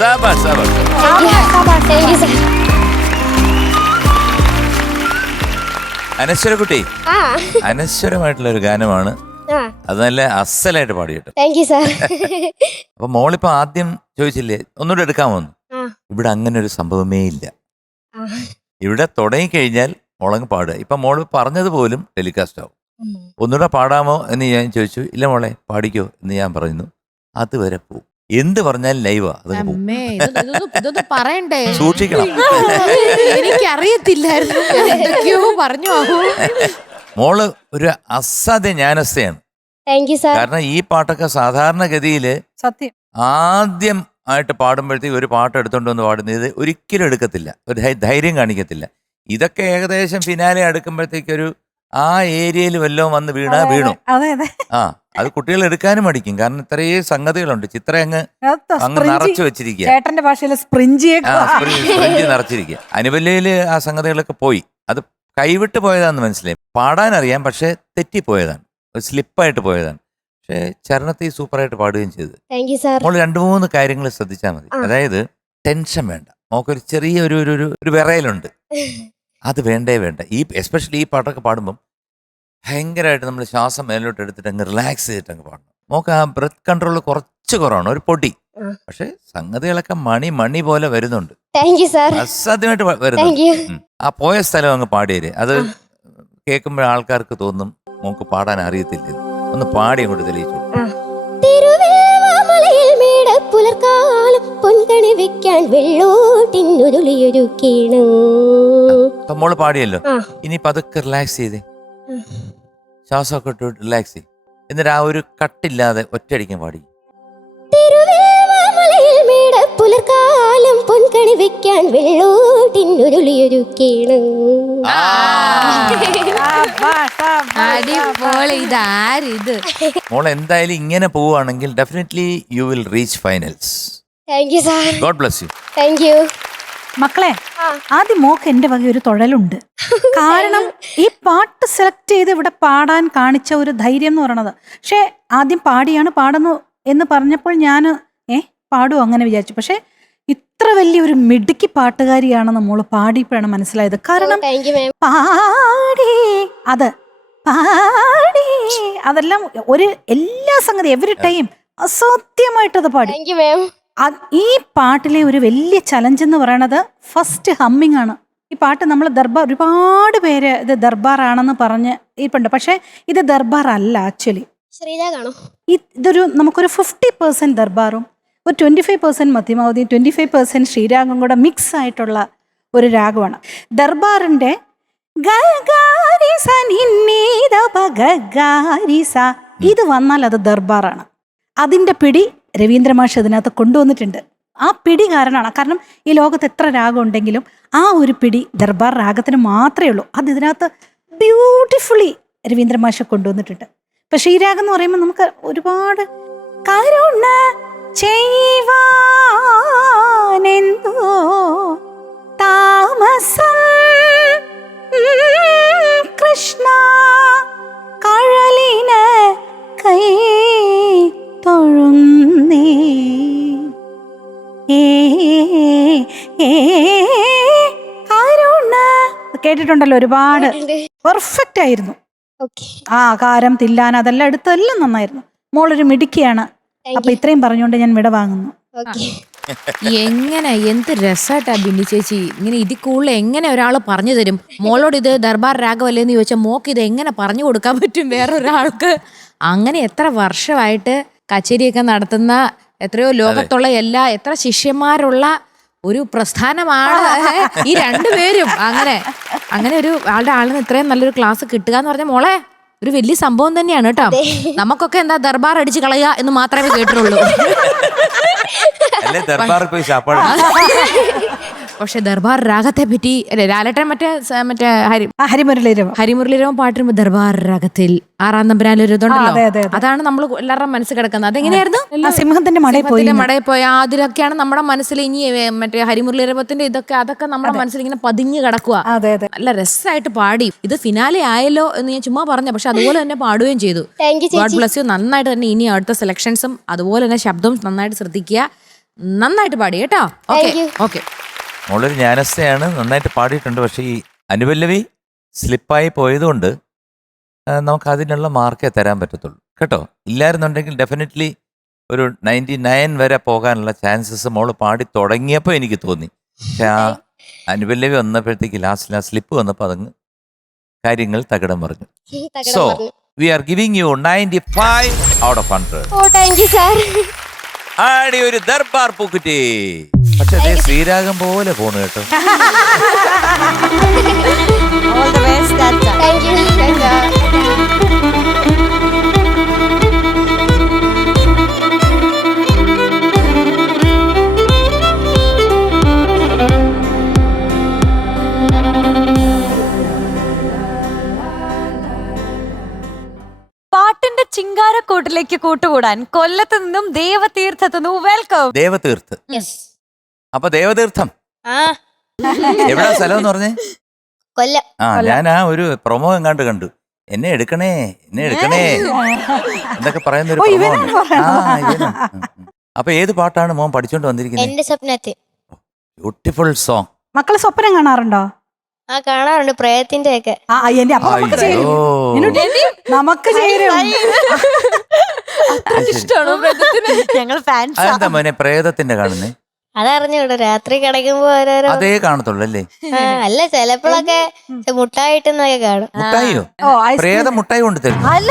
സാബാഷ് സാബാഷ്. Thank you sir. അനശ്വരക്കുട്ടി, ആ അനശ്വരമായിട്ടുള്ള ഒരു ഗാനമാണ്. ആ അത് നല്ല അസലായിട്ട് പാടി കേട്ടോ. Thank you sir. അപ്പൊ മോളിപ്പോ ആദ്യം ചോദിച്ചില്ലേ ഒന്നുകൂടെ എടുക്കാമോന്ന്. ആ ഇവിടെ അങ്ങനെ ഒരു സംഭവമേ ഇല്ല. ആ. ഇവിടെ തുടങ്ങിക്കഴിഞ്ഞാൽ മോളങ്ങ് പാടുക. ഇപ്പൊ മോള് പറഞ്ഞത് പോലും ടെലികാസ്റ്റ് ആവും. ഉം. ഒന്നുകൂടെ പാടാമോ എന്ന് ഞാൻ ചോദിച്ചു. ഇല്ല മോളെ പാടിക്കോ എന്ന് ഞാൻ പറയുന്നു. അതുവരെ പോവും. എന്ത് പറഞ്ഞാലും ലൈവാ അത് പോവും. അമ്മേ, ഇതൊന്നും പറയണ്ടേ? സൂക്ഷിക്കണം. എനിക്കറിയത്തില്ലായിരുന്നു, എന്തൊക്കെയോ പറഞ്ഞു. മോള് ഒരു അസാധ്യ ജ്ഞാനസ്ഥയാണ്. Thank you sir. കാരണം ഈ പാട്ടൊക്കെ സാധാരണഗതിയില് സത്യം. ആദ്യം ആയിട്ട് പാടുമ്പോഴത്തേക്ക് ഒരു പാട്ട് എടുത്തോണ്ട് വന്ന് പാടുന്നത് ഇത് ഒരിക്കലും എടുക്കത്തില്ല, ഒരു ധൈര്യം കാണിക്കത്തില്ല. ഇതൊക്കെ ഏകദേശം ഫിനാലെ അടുക്കുമ്പോഴത്തേക്കൊരു ആ ഏരിയയിൽ വല്ലതും വന്ന് വീണാ വീണു. അതെ അതെ. ആ അത് കുട്ടികൾ എടുക്കാനും മടിക്കും. കാരണം ഇത്രയും സംഗതികളുണ്ട്. ചിത്ര അങ്ങ് നിറച്ചു വെച്ചിരിക്കുക. ചേട്ടന്റെ ഭാഷയിലെ സ്പ്രിഞ്ചിയൊക്കെ സ്പ്രിഞ്ച് നിറച്ചിരിക്കുക. അനുപല്ലയില് ആ സംഗതികളൊക്കെ പോയി. അത് കൈവിട്ട് പോയതാന്ന് മനസ്സിലായി. പാടാനറിയാം, പക്ഷെ തെറ്റിപ്പോയതാണ്, ഒരു സ്ലിപ്പായിട്ട് പോയതാണ്. പക്ഷെ ചരണത്തിൽ സൂപ്പറായിട്ട് പാടുകയും ചെയ്തത്. Thank you sir. നമ്മൾ 2-3 കാര്യങ്ങൾ ശ്രദ്ധിച്ചാൽ മതി. അതായത് ടെൻഷൻ വേണ്ട. നമുക്കൊരു ചെറിയ ഒരു വിറയലുണ്ട്, അത് വേണ്ടേ വേണ്ട. എസ്പെഷ്യലി ഈ പാട്ടൊക്കെ പാടുമ്പം ഭയങ്കരമായിട്ട് നമ്മൾ ശ്വാസം മേലോട്ട് എടുത്തിട്ട് അങ്ങ് റിലാക്സ് ചെയ്തിട്ട് അങ്ങ് പാടണം. നമുക്ക് ആ ബ്രെത്ത് കൺട്രോൾ കുറച്ച് കുറവാണ്, ഒരു പൊടി. പക്ഷെ സംഗതികളൊക്കെ മണി പോലെ വരുന്നുണ്ട്. Thank you sir. അസാധ്യമായിട്ട് വരുന്നുണ്ട്. Thank you. ആ പോയ സ്ഥലം അങ്ങ് പാടിയേര്. അത് കേൾക്കുമ്പോൾ ആൾക്കാർക്ക് തോന്നും നമുക്ക് പാടാൻ അറിയത്തില്ല. ഒന്ന് പാടി അങ്ങോട്ട് തെളിയിച്ചു. തിരുവെള്ളമലയിൽ മേടപ്പുലർക്കാലം പൊൻകണി വെക്കാൻ വെള്ളോട്ടിന്നുരുളിയൊരുക്കീണ്. അപ്പൊ മോള് പാടിയല്ലോ. ആ. ഇനി പതുക്കെ റിലാക്സ് ചെയ്തേ, ശ്വാസമൊക്കെ ഇട്ട് റിലാക്സ് ചെയ്യും. എന്നിട്ട് ആ ഒരു കട്ടില്ലാതെ ഒറ്റയടിക്കാൻ പാടി. തിരുവെള്ളമലയിൽ മേടപ്പുലർക്കാലം പൊൻകണി വെക്കാൻ വെള്ളോട്ടിന്നുരുളിയൊരുക്കീണ്. അടിപൊളി. ഇതാരിത്? മോൾ എന്തായാലും ഇങ്ങനെ പോവുകയാണെങ്കിൽ definitely you will reach finals. Thank you sir. God bless you. Thank you. മക്കളെ, ആദ്യം മോക്ക് എന്റെ വക ഒരു തൊഴലുണ്ട്. കാരണം ഈ പാട്ട് സെലക്ട് ചെയ്ത് ഇവിടെ പാടാൻ കാണിച്ച ഒരു ധൈര്യം എന്ന് പറയണത്. പക്ഷെ ആദ്യം പാടുന്നു എന്ന് പറഞ്ഞപ്പോൾ ഞാൻ പാടുമോ അങ്ങനെ വിചാരിച്ചു. പക്ഷെ ഇത്ര വലിയൊരു മിടുക്കി പാട്ടുകാരിയാണെന്ന് മോള് പാടിയപ്പോഴാണ് മനസ്സിലായത്. കാരണം താങ്ക് യു മാം. പാടി അതെല്ലാം എല്ലാ സംഗതി എവറി ടൈം അസാധ്യമായിട്ടത് പാടി. Thank you ma'am. ഈ പാട്ടിലെ ഒരു വലിയ ചലഞ്ച് എന്ന് പറയുന്നത് ഫസ്റ്റ് ഹമ്മിങ് ആണ്. ഈ പാട്ട് നമ്മൾ ദർബാർ, ഒരുപാട് പേര് ഇത് ദർബാറാണെന്ന് പറഞ്ഞ് ഇപ്പുണ്ട്. പക്ഷെ ഇത് ദർബാർ അല്ല ആക്ച്വലി. ശ്രീജ കാണോ? ഇതൊരു നമുക്കൊരു 50% ദർബാറും ഒരു 25% മധ്യമാവധിയും 25% ശ്രീരാഗം കൂടെ മിക്സ് ആയിട്ടുള്ള ഒരു രാഗമാണ്. ദർബാറിന്റെ ഇത് വന്നാൽ അത് ദർബാറാണ്. അതിന്റെ പിടി രവീന്ദ്രമാഷ് ഇതിനകത്ത് കൊണ്ടുവന്നിട്ടുണ്ട്. ആ പിടി കാരണം ഈ ലോകത്ത് എത്ര രാഗം ഉണ്ടെങ്കിലും ആ ഒരു പിടി ദർബാർ രാഗത്തിന് മാത്രമേ ഉള്ളൂ. അത് ഇതിനകത്ത് ബ്യൂട്ടിഫുള്ളി രവീന്ദ്രമാഷ് കൊണ്ടുവന്നിട്ടുണ്ട്. ഇപ്പൊ ശ്രീരാഗം എന്ന് പറയുമ്പോൾ നമുക്ക് ഒരുപാട് കരുണ ചെയ്വാനെന്തോ താമസം കൃഷ്ണ കഴലിന കൈ തൊഴുന്നേ കരുണ കേട്ടിട്ടുണ്ടല്ലോ ഒരുപാട്. പെർഫെക്റ്റ് ആയിരുന്നു. ആ കാരം തില്ലാൻ അതെല്ലാം എടുത്തെല്ലാം നന്നായിരുന്നു. മോളൊരു മിടുക്കിയാണ്. അപ്പൊ ഇത്രയും പറഞ്ഞുകൊണ്ട് ഞാൻ വിട വാങ്ങുന്നു. എങ്ങനെ എന്ത് രസമായിട്ടാ ബിന്നി ചേച്ചി. ഇങ്ങനെ ഇതിൽ കൂടുതൽ എങ്ങനെ ഒരാൾ പറഞ്ഞു തരും? മോളോട് ഇത് ദർബാർ രാഗമല്ലേന്ന് ചോദിച്ചാൽ മോക്ക് ഇത് എങ്ങനെ പറഞ്ഞു കൊടുക്കാൻ പറ്റും വേറൊരാൾക്ക്? അങ്ങനെ എത്ര വർഷമായിട്ട് കച്ചേരിയൊക്കെ നടത്തുന്ന എത്രയോ ലോകത്തുള്ള എത്ര ശിഷ്യന്മാരുള്ള ഒരു പ്രസ്ഥാനമാണ് ഈ രണ്ടുപേരും. അങ്ങനെ ഒരു ആളിന് ഇത്രയും നല്ലൊരു ക്ലാസ് കിട്ടുക എന്ന് പറഞ്ഞ മോളെ ഒരു വലിയ സംഭവം തന്നെയാണ് കേട്ടോ. നമുക്കൊക്കെ എന്താ ദർബാർ അടിച്ച് കളയുക എന്ന് മാത്രമേ കേട്ടിട്ടുള്ളൂ. പക്ഷെ ദർബാർ രാഗത്തെ പറ്റി ലാലേട്ടൻ മറ്റേ ഹരിമുരളീരവം പാട്ടിരുമ്പോ ദർബാർ രാഗത്തിൽ 6-ാം തമ്പുരാനിൽ ഇതുണ്ടല്ലോ, അതാണ് നമ്മൾ എല്ലാവരുടെ മനസ്സിൽ കിടക്കുന്നത്. അതെങ്ങനെയായിരുന്നു? സിംഹത്തിന്റെ മടയിൽ പോയ അതിലൊക്കെയാണ് നമ്മുടെ മനസ്സിൽ ഇനി മറ്റേ ഹരിമുരളീരവത്തിന്റെ അതൊക്കെ നമ്മുടെ മനസ്സിൽ ഇങ്ങനെ പതിഞ്ഞു കിടക്കുക. നല്ല രസമായിട്ട് പാടി. ഇത് ഫിനാലെ ആയല്ലോ എന്ന് ഞാൻ ചുമ്മാ പറഞ്ഞ, പക്ഷെ അതുപോലെ തന്നെ പാടുകയും ചെയ്തു. God bless you. നന്നായിട്ട് തന്നെ ഇനി അടുത്ത സെലക്ഷൻസും അതുപോലെ തന്നെ ശബ്ദവും നന്നായിട്ട് ശ്രദ്ധിക്കുക. നന്നായിട്ട് പാടി കേട്ടോ. Okay okay. മോളൊരു ജ്ഞാനസ്ഥയാണ്, നന്നായിട്ട് പാടിയിട്ടുണ്ട്. പക്ഷേ ഈ അനുപല്ലവി സ്ലിപ്പായി പോയതുകൊണ്ട് നമുക്ക് അതിനുള്ള മാർക്കേ തരാൻ പറ്റത്തുള്ളൂ കേട്ടോ. ഇല്ലായിരുന്നുണ്ടെങ്കിൽ ഡെഫിനറ്റ്ലി ഒരു 99 വരെ പോകാനുള്ള ചാൻസസ് മോള് പാടി തുടങ്ങിയപ്പോൾ എനിക്ക് തോന്നി. പക്ഷെ ആ അനുപല്ലവി വന്നപ്പോഴത്തേക്ക് ലാസ്റ്റ് സ്ലിപ്പ് വന്നപ്പോൾ അതങ്ങ് കാര്യങ്ങൾ തകിടം പറഞ്ഞു. So we are giving you 95 out of 100. Oh thank you sir. ആടി ഒരു ദർബാർ പൂക്കുറ്റി. പക്ഷെ അതേ ശ്രീരാഗം പോലെ പോണു കേട്ടോ. All the best, Tata. Thank you. പാട്ടിന്റെ ചിങ്കാരക്കൂട്ടിലേക്ക് കൂട്ടുകൂടാൻ കൊല്ലത്ത് നിന്നും ദേവതീർത്ഥത്തു നിന്നും വെൽക്കം. ദേവതീർത്ത്. അപ്പൊ ദേവതീർത്ഥം എവിടാ സ്ഥലം എന്ന് പറഞ്ഞേ? കൊല്ലം. ഞാൻ ആ ഒരു പ്രൊമോ എങ്ങാണ്ട് കണ്ടു. എന്നെ എടുക്കണേ എന്തൊക്കെ പറയുന്ന ഒരു പ്രൊമോ ഉണ്ട്. അപ്പൊ ഏത് പാട്ടാണ് മോൻ പഠിച്ചോണ്ട് വന്നിരിക്കുന്നത്? എന്റെ സ്വപ്നത്തിൽ. Beautiful song. മക്കള് സ്വപ്നം കാണാറുണ്ടോ? ആ കാണാറുണ്ട്, പ്രേതത്തിന്റെ ഒക്കെ. എന്റെ അപ്പൊ നമുക്ക് ചേരും. നമുക്ക് ചേരും. ഞങ്ങൾ ഫാൻസ്. അതെന്താ മോനെ പ്രേതത്തിന്റെ കാണുന്നേ? അതറിഞ്ഞൂടെ, രാത്രി കിടക്കുമ്പോ ഓരോരോ. അതേ കാണത്തുള്ളൂ അല്ലേ? അല്ല, ചിലപ്പോഴൊക്കെ മുട്ടായിട്ടെന്നൊക്കെ കാണും. മുട്ടായിയോ? പ്രേതം മുട്ടായി കൊണ്ട് തരും? അല്ല,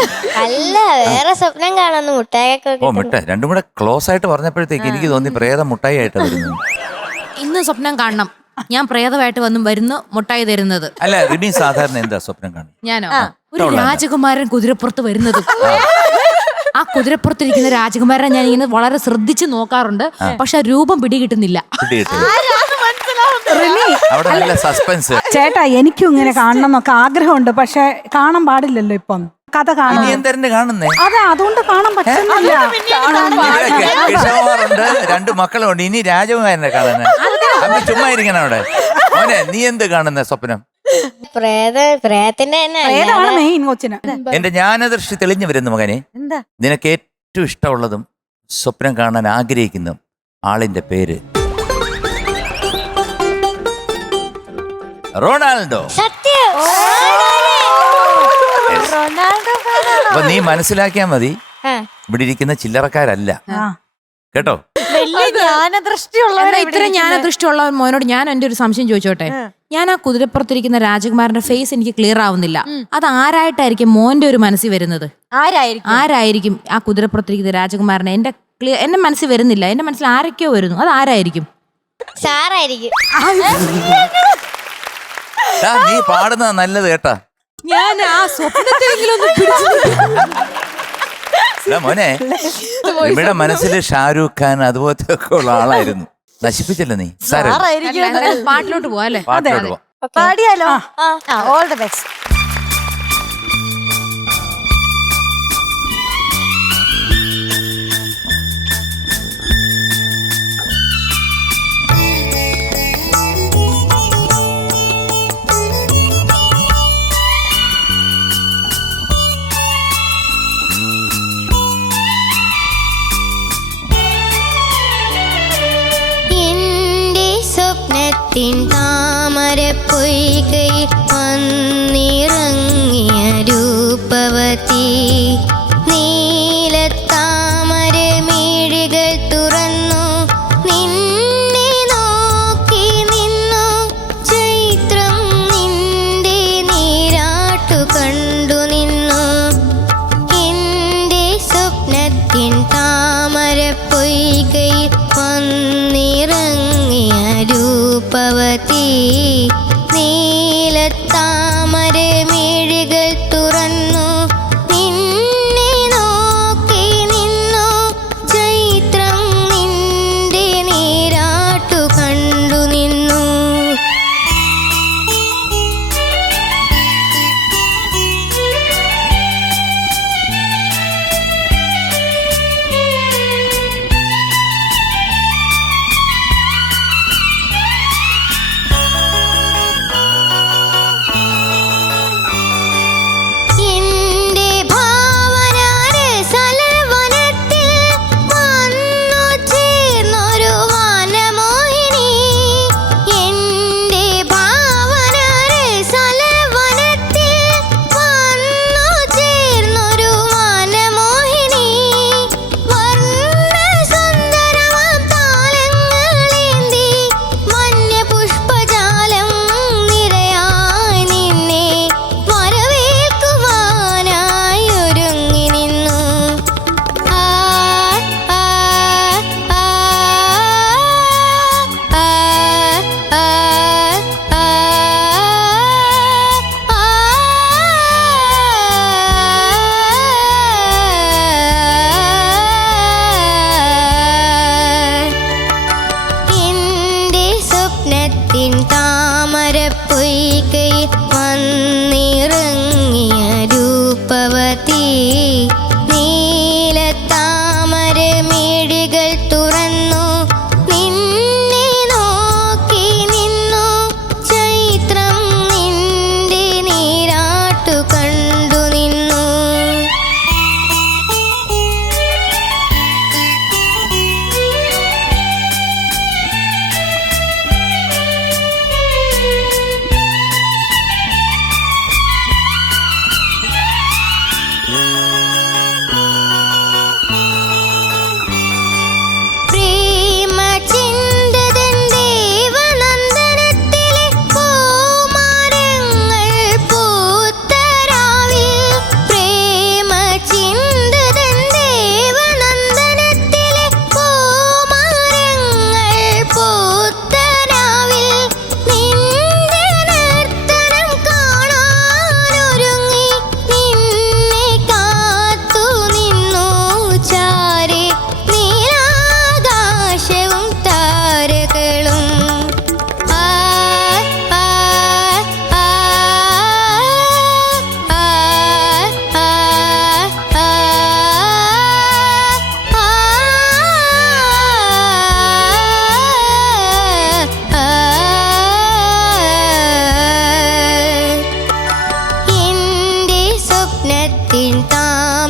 വേറെ സ്വപ്നം കാണുന്നു മുട്ടായൊക്കെ. ഓ മുട്ടായി. രണ്ടും കൂടെ ക്ലോസ് ആയിട്ട് പറഞ്ഞപ്പോഴത്തേക്ക് എനിക്ക് തോന്നി പ്രേതം മുട്ടായി ആയിട്ട് വരുന്നു. ഇന്ന് സ്വപ്നം കാണണം, ഞാൻ പ്രേതമായിട്ട് വരുന്നു മുട്ടായി തരുന്നത്. അല്ല റിമി സാധാരണ എന്താ സ്വപ്നം കാണും? ഞാനോ ഒരു രാജകുമാരൻ കുതിരപ്പുറത്ത് വരുന്നത്. ആ കുതിരപ്പുറത്തിരിക്കുന്ന രാജകുമാരനെ ഞാൻ ഇങ്ങനെ വളരെ ശ്രദ്ധിച്ച് നോക്കാറുണ്ട്. പക്ഷെ ആ രൂപം പിടികിട്ടുന്നില്ല. അവിടെ നല്ല സസ്പെൻസ്. ചേട്ടാ എനിക്കും ഇങ്ങനെ കാണണം എന്നൊക്കെ ആഗ്രഹമുണ്ട്. പക്ഷെ കാണാൻ പാടില്ലല്ലോ ഇപ്പം. കഥ കാണാൻ കാണുന്നേ. അതെ, അതുകൊണ്ട് കാണാൻ പറ്റുന്നില്ല. കിഷോറുണ്ട്, 2 മക്കളുണ്ട്, ഇനി രാജകുമാരനെ കാണുന്നത്. അപ്പൊ ചുമ്മാ ഇരിക്കണം അവിടെ. മോനെ നീ എന്ത് കാണുന്ന സ്വപ്നം? പ്രേതത്തിന്റെ ഏതാണ് മെയിൻ കൊച്ചിന്? എന്റെ ജ്ഞാനദൃഷ്ടി തെളിഞ്ഞു വരുന്നു മകനെ. എന്താ? നിനക്ക് ഏറ്റവും ഇഷ്ടമുള്ളതും സ്വപ്നം കാണാൻ ആഗ്രഹിക്കുന്നതും ആളിന്റെ പേര് റൊണാൾഡോ. റൊണാൾഡോ. അപ്പൊ നീ മനസ്സിലാക്കിയാ മതി, ഇവിടെ ഇരിക്കുന്ന ചില്ലറക്കാരല്ല കേട്ടോ. വലിയ ജ്ഞാനദൃഷ്ടിയുള്ള ഇത്രയും ജ്ഞാനദൃഷ്ടിയുള്ള മോനോട് ഞാൻ എന്റെ ഒരു സംശയം ചോദിച്ചോട്ടെ. ഞാൻ ആ കുതിരപ്പുറത്തിരിക്കുന്ന രാജകുമാരന്റെ ഫേസ് എനിക്ക് ക്ലിയർ ആവുന്നില്ല. അത് ആരായിട്ടായിരിക്കും മോന്റെ ഒരു മനസ്സിൽ വരുന്നത്? ആരായിരിക്കും ആ കുതിരപ്പുറത്തിരിക്കുന്ന രാജകുമാരനെ? എന്റെ മനസ്സിൽ വരുന്നില്ല. എന്റെ മനസ്സിൽ ആരൊക്കെയോ വരുന്നു. അത് ആരായിരിക്കും? സാറായിരിക്കും. നീ പാടുന്നത് നല്ലത് കേട്ടാ. ഞാൻ ആ സ്വപ്നത്തെങ്കിലും മോനെ ഇവിടെ മനസ്സിൽ ഷാരൂഖ് ഖാൻ അതുപോലത്തെ ഒക്കെ ഉള്ള ആളായിരുന്നു. നശിപ്പിച്ചല്ലേ നീ? പാട്ടിലോട്ട് പോവാ അല്ലേ? പാട്ടിലോട്ട് പോവാം. പാടിയാലോ? All the best. താമരപ്പൊയ്കയിൽ വന്നിറങ്ങിയ രൂപവതി, നീലത്താമര മിഴികൾ തുറന്നു നിന്നെ നോക്കി നിന്നു. ചൈത്രം നിന്റെ നീരാട്ടു കണ്ടു നിന്നു. എന്റെ സ്വപ്നത്തിൻ താമരപ്പൊയ്കയിൽ വന്നിറങ്ങിയ രൂപവതി, നീലത്താമര മിഴികൾ തുറന്നു നിന്നെ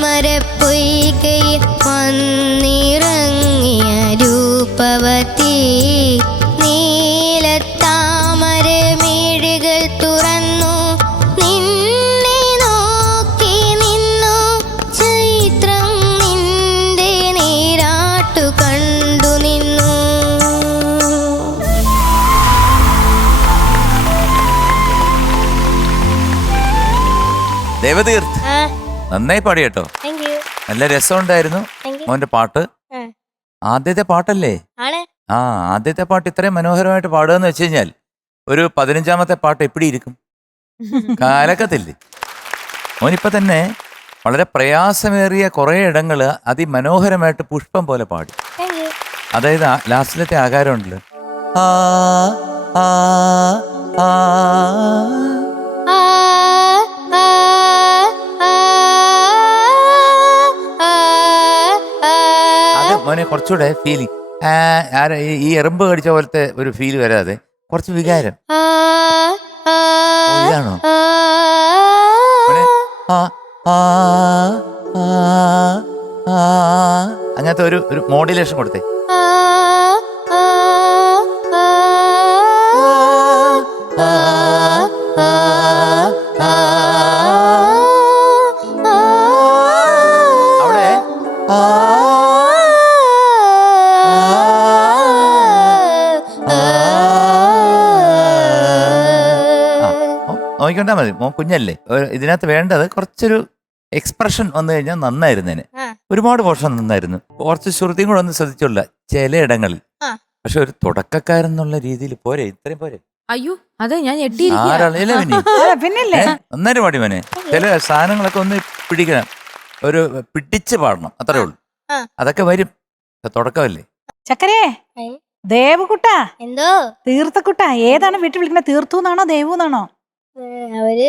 താമരപ്പൊയ്കയിൽ വന്നിറങ്ങിയ രൂപവതി നീലത്താമര മിഴികൾ തുറന്നു നിന്നെ നോക്കി നിന്നു ചൈത്രം നിന്റെ നീരാട്ടു കണ്ടു നിന്നു. ദേവതീർത്ത് നന്നായി പാടി കേട്ടോ. Thank you. നല്ല രസമുണ്ടായിരുന്നു താങ്ക് യു. മോന്റെ പാട്ട്. ആ. ആദ്യത്തെ പാട്ടല്ലേ? ആണ്. ആ ആദ്യത്തെ പാട്ട് ഇത്രയും മനോഹരമായിട്ട് പാടുക എന്ന് വെച്ച് കഴിഞ്ഞാൽ ഒരു 15ാമത്തെ പാട്ട് എപ്പിടി ഇരിക്കും? കാലക്കത്തില്ലേ? മോനിപ്പോ തന്നെ വളരെ പ്രയാസമേറിയ കുറെ ഇടങ്ങള് അതിമനോഹരമായിട്ട് പുഷ്പം പോലെ പാടി. Thank you. അതായത് ലാസ്റ്റിലത്തെ ആകാരം ഉണ്ടല്ലോ, ആ ആ ആ ആ ആ ആ ആ ആ. അത് മോനെ കുറച്ചുകൂടെ ഫീലിംഗ്, ഈ എറുമ്പ് കടിച്ച പോലത്തെ ഒരു ഫീൽ വരാതെ കുറച്ച് വികാരം. ആ ആ ഓ, ഇതാണോ ആ മോനെ? ആ ആ ആ ആ അങ്ങനത്തെ ഒരു മോഡുലേഷൻ കൊടുത്തേ. ആ ആ ആ ആ ആ ആ. അവിടെ ആ നോക്കിക്കൊണ്ടാ മതി, മോൻ കുഞ്ഞല്ലേ. ഇതിനകത്ത് വേണ്ടത് കുറച്ചൊരു എക്സ്പ്രഷൻ വന്നു കഴിഞ്ഞാൽ നന്നായിരുന്നേനെ. ഒരുപാട് പോർഷൻ നന്നായിരുന്നു, കുറച്ച് ശ്രുതിയും കൂടെ ഒന്ന് ശ്രദ്ധിച്ചുള്ള ചിലയിടങ്ങളിൽ. പക്ഷെ ഒരു തുടക്കക്കാരൻ എന്നുള്ള രീതിയിൽ പോരെ, ഇത്രയും പോരെ? അയ്യോ അതെ ഞാൻ ഞെട്ടിയിരിക്കുക. ആരാളല്ലേ പിന്നെ പിന്നല്ലേ നന്നായിട്ട് പാടി മോനെ. ചില സാധനങ്ങളൊക്കെ ഒന്ന് പിടിക്കണം, ഒരു പിടിച്ച് പാടണം, അത്രേ ഉള്ളൂ. അതൊക്കെ വരും, തുടക്കമല്ലേ. ചക്കരേ ഏ? ദേവുകുട്ടാ, എന്തോ തീർത്ഥക്കുട്ടാ, ഏതാണ് വീട്ടിൽ വിളിക്കുന്നത്? തീർത്തു എന്നാണോ ദേവു എന്നാണോ? അവര്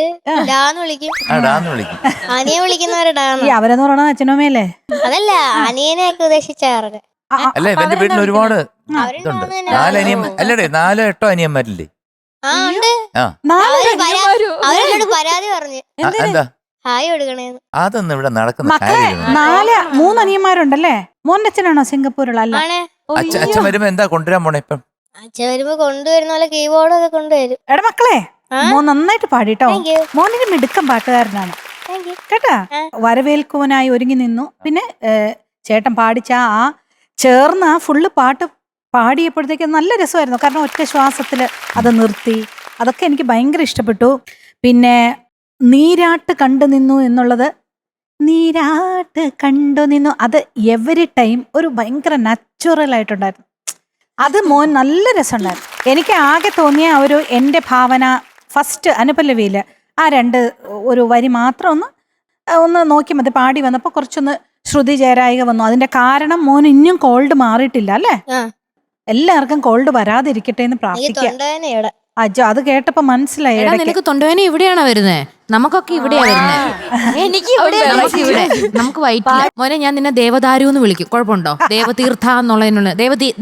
ഡാന്ന് വിളിക്കും, ആ ഡാന്ന് വിളിക്കും. അനിയെ വിളിക്കുന്നവര് ഈ ഡാന്ന്. അവരെന്ന് പറയണ അച്ഛനമ്മയല്ലേ? അതല്ല അനിയനെയൊക്കെ ഉദ്ദേശിച്ചാറ്. അല്ല ഇവന്റെ വീട്ടിൽ ഒരുപാട് അവരും ഇതുണ്ട്. ഡാന്ന് തന്നെ. 4 അനിയൻ അല്ലടേ, 4 8 അനിയന്മാരില്ലേ? ആ ഉണ്ട്. ആ അവരെന്നോട് പരാതി പറഞ്ഞു എന്താ ഹായ് കൊടുക്കണേന്ന്. അതൊന്നും ഇവിടെ നടക്കുന്ന മക്കളെ കാര്യമില്ല. 3 അനിയന്മാരുണ്ടല്ലേ? മോന്റെ അച്ഛനാണോ സിംഗപ്പൂരുള്ള? അല്ല, ആണ്. അച്ഛൻ വരുമ്പോ എന്താ കൊണ്ടുവരാൻ പോണേ ഇപ്പം? അച്ഛൻ വരുമ്പോ കൊണ്ടുവരുന്ന പോലെ കീബോർഡൊക്കെ കൊണ്ടുവരും. എടാ മക്കളെ, ആ? മോൻ നന്നായിട്ട് പാടിട്ടോ. Thank you. മോനൊരു മിടുക്കം പാട്ടുകാരനാണ് Thank you. കേട്ടാ. ആ. വരവേൽക്കുവനായി ഒരുങ്ങി നിന്നു. പിന്നെ ചേട്ടൻ പാടിച്ച ആ ചേർന്ന് ആ ഫുള്ള് പാട്ട് പാടിയപ്പോഴത്തേക്ക് നല്ല രസമായിരുന്നു. കാരണം ഒറ്റ ശ്വാസത്തിൽ അത് നിർത്തി, അതൊക്കെ എനിക്ക് ഭയങ്കര ഇഷ്ടപ്പെട്ടു. പിന്നെ നീരാട്ട് കണ്ടു നിന്നു എന്നുള്ളത്, നീരാട്ട് കണ്ടു നിന്നു, അത് എവരി ടൈം ഒരു ഭയങ്കര നാച്ചുറൽ ആയിട്ടുണ്ടായിരുന്നു. അത് മോൻ നല്ല രസമുണ്ടായിരുന്നു. എനിക്ക് ആകെ തോന്നിയ ഒരു എൻ്റെ ഭാവന ഫസ്റ്റ് അനുപല്ലവിയില് ആ 2 ഒരു വരി മാത്രം ഒന്ന് നോക്കി മതി. പാടി വന്നപ്പോൾ കുറച്ചൊന്ന് ശ്രുതി ചേരായിക വന്നു. അതിന്റെ കാരണം മോൻ ഇനിയും കോൾഡ് മാറിയിട്ടില്ല അല്ലേ? ആ. എല്ലാവർക്കും കോൾഡ് വരാതിരിക്കട്ടെ എന്ന് എനിക്ക് പ്രാർത്ഥിക്കാം. തൊണ്ടവേദന ഇവിടെ. അജോ അത് കേട്ടപ്പോ മനസ്സിലായി. എടാ ഇടയ്ക്ക് നിനക്ക് തൊണ്ടവേന ഇവിടെയാണോ വരുന്നത്? നമുക്കൊക്കെ ഇവിടെയാ വരുന്നത്. എനിക്ക് ഇവിടെ നമുക്ക് ഇവിടെ നമുക്ക് വൈറ്റില്ല. മോനെ ഞാൻ നിന്നെ ദേവദാരു എന്ന് വിളിക്കും, കുഴപ്പമുണ്ടോ? ദേവതീർത്ഥ എന്നുള്ളതിനുള്ള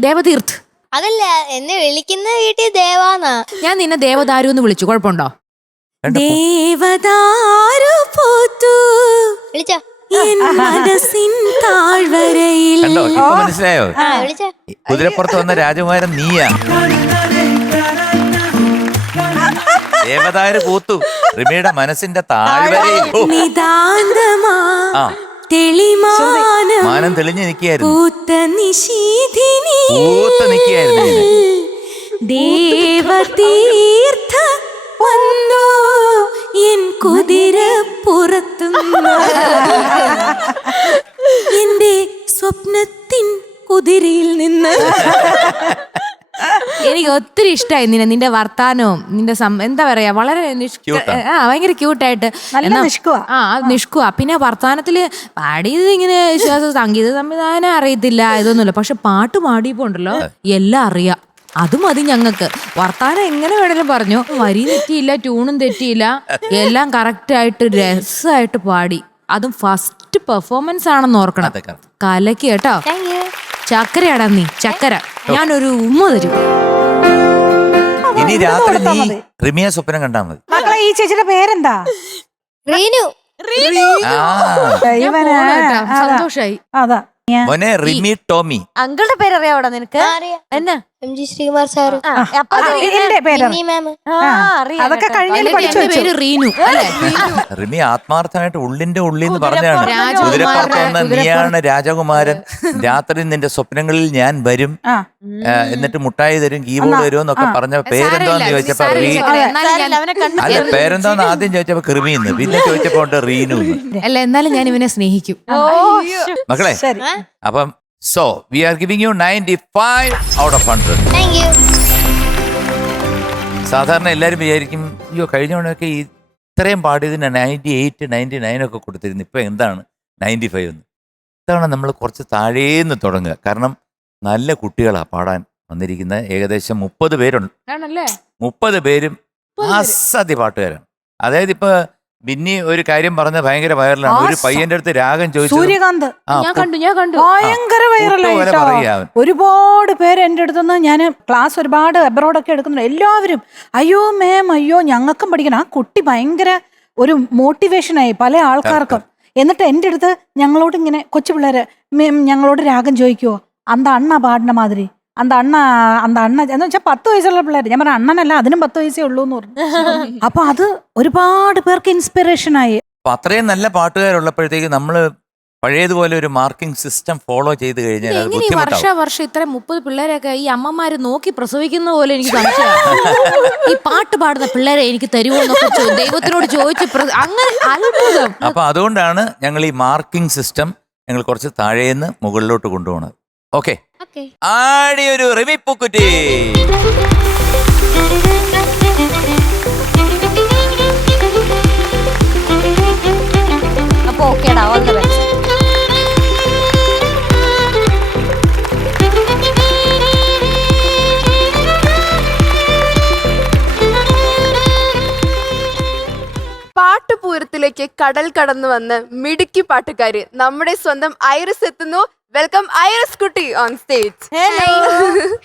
ദേവതീർത്ത്. അതല്ല, എന്നെ വിളിക്കുന്ന വീട്ടിൽ ദേവാന്നാ. ഞാൻ നിന്നെ ദേവദാരു എന്ന് വിളിച്ചു, കുഴപ്പമുണ്ടോ? ദേവദാരു പൂത്തു വിളിച്ചോ? കണ്ടോ ഇപ്പൊ മനസ്സിലായോ? വിളിച്ചോ? കുതിരപ്പുറത്ത് വന്ന രാജകുമാരൻ നീയാ. ദേവതാര് പൂത്തു റിമിയുടെ മനസ്സിന്റെ താഴ്വരയിൽ. ഓ. ആ മാനം തെളിഞ്ഞു നിൽക്കുകയായിരുന്നു, പൂത്ത് നിൽക്കുകയായിരുന്നു ഇങ്ങനെ. ദേവതീർത്ഥ വന്നു എൻ കുതിരപ്പുറത്തും എന്റെ സ്വപ്നത്തിൻ കുതിരയിൽ നിന്ന്. എനിക്ക് ഒത്തിരി ഇഷ്ടമായി നിന്റെ വർത്താനവും നിന്റെ എന്താ പറയാ, വളരെ Cute ആ. ഭയങ്കര ക്യൂട്ടായിട്ട്. നല്ല നിഷ്കുവാ. നിഷ്കുവാ. പിന്നെ വർത്താനത്തില് പാടിയത് ഇങ്ങനെ സംഗീത സംവിധാനം അറിയത്തില്ല, ഇതൊന്നുമില്ല. പക്ഷെ പാട്ട് പാടിയപ്പോ ഉണ്ടല്ലോ എല്ലാം അറിയാം. അത് മതി ഞങ്ങൾക്ക്. വർത്താനം എങ്ങനെ വേണേലും പറഞ്ഞു, വരി തെറ്റിയില്ല, ട്യൂണും തെറ്റിയില്ല, എല്ലാം കറക്റ്റ് ആയിട്ട് രസമായിട്ട് പാടി. അതും ഫസ്റ്റ് പെർഫോമൻസ് ആണെന്ന് ഓർക്കണം. അതൊക്കെ. കലക്ക് കേട്ടോ. ചക്കരയാടാ നീ, ചക്കര. ഞാനൊരു ഉമ്മ തരും. ഇനി രാത്രി നീ റിമിയെ സ്വപ്നം കണ്ടാ മതി. മക്കളെ ഈ ചേച്ചിയുടെ പേരെന്താ? റീനു. ഇവന് സന്തോഷായി. അതാ മോനെ റിമി ടോമി. അങ്കിളുടെ പേര് അറിയാവോടാ നിനക്ക്? എന്നാ MG ശ്രീകുമാർ സാർ അപ്പൊ അത് എന്റെ പേര് മാം അറിയാം അതൊക്കെ കേട്ടോ. കഴിഞ്ഞാൽ എന്റെ പഠിച്ചു വെച്ചു. പേര് റീനു അല്ലേ? റിമി ആത്മാർത്ഥമായിട്ട് ഉള്ളിന്റെ ഉള്ളിൽ നിന്ന് പറഞ്ഞാണ് രാജകുമാരൻ. കുതിരപ്പുറത്ത് വന്ന നീയാണ് രാജകുമാരൻ, രാത്രി നിന്റെ സ്വപ്നങ്ങളിൽ ഞാൻ വരും, ആ. എന്നിട്ട് മുട്ടായി തരും, കീബോർഡ് തരും എന്നൊക്കെ പറഞ്ഞ പേരെന്തോന്ന് ചോദിച്ചപ്പോ സാരമില്ല, അവനെ കണ്ടു. അല്ല പേരെന്തോന്ന് ആദ്യം ചോദിച്ചപ്പോ കൃമിന്ന്, പിന്നെ ചോദിച്ചപ്പോ ഉണ്ട് റീനു. അല്ല എന്നാലും ഞാൻ ഇവനെ സ്നേഹിക്കും. മക്കളെ ശരി. അപ്പം so we are giving you 95 out of 100. Thank you. സാധാരണ എല്ലാവരും വിചാരിക്കും അയ്യോ കഴിഞ്ഞ തവണയൊക്കെ ഈ ഇത്രയും പാടിയതിന് 98 99 ഒക്കെ കൊടുത്തിരുന്നു, ഇപ്പൊ എന്താണ് 95 എന്ന്. ഇത്തവണ നമ്മൾ കുറച്ച് താഴേന്ന് തുടങ്ങുക, കാരണം നല്ല കുട്ടികളാണ് പാടാൻ വന്നിരിക്കുന്നത്. ഏകദേശം 30 പേരുണ്ട്. ആണല്ലേ? 30 പേരും അസാധ്യ പാട്ടുകാരാണ്. അതായത് ഇപ്പൊ ബിന്നി ഒരു കാര്യം പറഞ്ഞ ഭയങ്കര വൈറലാണ്. ഒരു പയ്യന്റെ അടുത്ത് രാഗം ചോദിച്ചു, സൂര്യകാന്ത് ഞാൻ കണ്ടു. ഭയങ്കര വൈറലായിട്ടോ. ഒരുപാട് പേര് എൻ്റെ അടുത്തുനിന്ന്, ഞാൻ ക്ലാസ് ഒരുപാട് അബ്രോഡൊക്കെ എടുക്കുന്നുണ്ട്, എല്ലാവരും അയ്യോ മാം അയ്യോ ഞങ്ങൾക്കും പഠിക്കണം. ആ കുട്ടി ഭയങ്കര ഒരു മോട്ടിവേഷനായി പല ആൾക്കാർക്കും. എന്നിട്ട് എൻ്റെ അടുത്ത് ഞങ്ങളോട് ഇങ്ങനെ കൊച്ചു പിള്ളേര് മാം ഞങ്ങളോട് രാഗം ചോദിക്കുവോ, അന്ത അണ്ണ പാടുന്ന മാതിരി, അന്ത അണ്ണ എന്ന് വെച്ചാൽ 10 വയസ്സുള്ള പിള്ളേർ. ഞാൻ പറഞ്ഞ അണ്ണനല്ല, അതിനും 10 വയസ്സേ ഉള്ളൂ എന്ന് പറഞ്ഞു. അപ്പൊ അത് ഒരുപാട് പേർക്ക് ഇൻസ്പിറേഷൻ ആയി. അപ്പൊ അത്രയും നല്ല പാട്ടുകാരുള്ളപ്പോഴത്തേക്ക് നമ്മള് പഴയതുപോലെ ഒരു മാർക്കിംഗ് സിസ്റ്റം ഫോളോ ചെയ്ത് കഴിഞ്ഞാൽ അത് എങ്ങനെ ബുദ്ധിമുട്ടാവും. വർഷം ഇത്ര 30 പിള്ളേരൊക്കെ ഈ അമ്മമാര് നോക്കി പ്രസവിക്കുന്ന പോലെ എനിക്ക് സംശയമാണ്. ഈ പാട്ട് പാടുന്ന പിള്ളേരെ എനിക്ക് തരുമോ എന്നൊക്കെ ദൈവത്തിനോട് ചോദിച്ച് അങ്ങനെ അത്ഭുതം. അപ്പൊ അതുകൊണ്ടാണ് ഞങ്ങൾ ഈ മാർക്കിംഗ് സിസ്റ്റം ഞങ്ങൾ കുറച്ച് താഴേന്ന് മുകളിലോട്ട് കൊണ്ടുപോകണത്. ഓക്കെ, ആടിയൊരു റിമി പൂക്കുറ്റി. അപ്പൊ ഓക്കേടാ, ഓൾ ദി ബെസ്റ്റ്. പാട്ടുപൂരത്തിലേക്ക് കടൽ കടന്നു വന്ന് മിടുക്കി പാട്ടുകാര് നമ്മുടെ സ്വന്തം ഐറിസ് എത്തുന്നു. വെൽക്കം ഐറിസ് കുട്ടി on stage.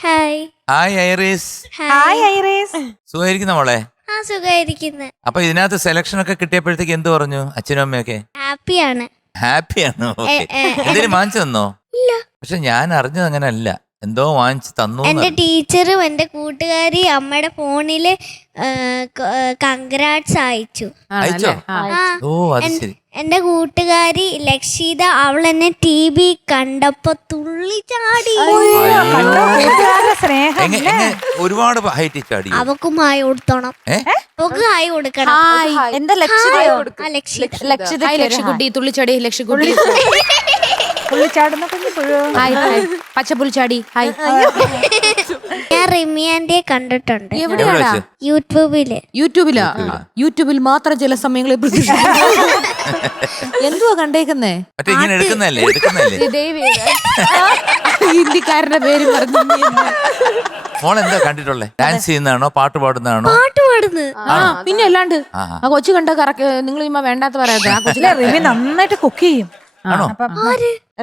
Hi. Hi Iris. Hi Iris. സുഖമായിരിക്കുന്ന മോളെ? ആ സുഖമായിരിക്കുന്നു. അപ്പൊ ഇതിനകത്ത് സെലക്ഷൻ ഒക്കെ കിട്ടിയപ്പോഴത്തേക്ക് എന്ത് പറഞ്ഞു അച്ഛനും അമ്മയൊക്കെ? ഹാപ്പിയാണ്. ഹാപ്പിയാണ്. ഓക്കെ, എന്തെങ്കിലും വാങ്ങിച്ചു തന്നോ? ഇല്ല. പക്ഷെ ഞാൻ അറിഞ്ഞത് അങ്ങനെ അല്ല, എന്തോ വാങ്ങിച്ചു തന്നു. എന്റെ ടീച്ചറും എന്റെ കൂട്ടുകാരി അമ്മയുടെ ഫോണില് കൺഗ്രാറ്റ്സ് അയച്ചു. അയച്ചോ? ആ, ഓ അത് ശരി. എന്റെ കൂട്ടുകാരി ലക്ഷിത, അവൾ എന്നെ TV കണ്ടപ്പോ തുള്ളി ചാടി. സ്നേഹം എങ്ങനെ ഒരുപാട് ഹൈറ്റ് ചാടി? അവക്കും ഹായ് കൊടുത്തോണം. അവക്ക് ഹായ് കൊടുക്കണം. എന്താ ലക്ഷ്യതയോ? ആ ലക്ഷിത. ഹായ് ലക്ഷ്യക്കുട്ടി, തുള്ളിച്ചടി ലക്ഷ്യക്കുട്ടി. പുള്ളിച്ചാടുന്ന കുഞ്ഞു പുഴു. ഹായ് പച്ചപ്പുളിച്ചാടി. ഹായ്. ഞാൻ റിമിയാന്റെ കണ്ടിട്ടുണ്ട് എവിടെയാടാ? യൂട്യൂബില്. യൂട്യൂബിൽ മാത്രം ചില സമയങ്ങളിൽ എന്തുവാ കണ്ടേക്കുന്നേ? മറ്റേ ഇങ്ങനെ എടുക്കുന്നല്ലേ? ഹിന്ദിക്കാരന്റെ പേര് പറഞ്ഞു. മോൾ എന്താ കണ്ടിട്ടുള്ളേ? ഡാൻസ് ചെയ്യുന്നതാണോ പാട്ട് പാടുന്നതാണോ? പാട്ട് പാടുന്നു. ആ പിന്നെ അല്ലാണ്ട് ആ കൊച്ചു കണ്ട കറക്റ്റ്. നിങ്ങൾ ഇമ്മ വേണ്ടാത്ത പറയാതെ ആ കൊച്ചിലെ റിമി നന്നായിട്ട് കുക്ക് ചെയ്യും. ആണോ?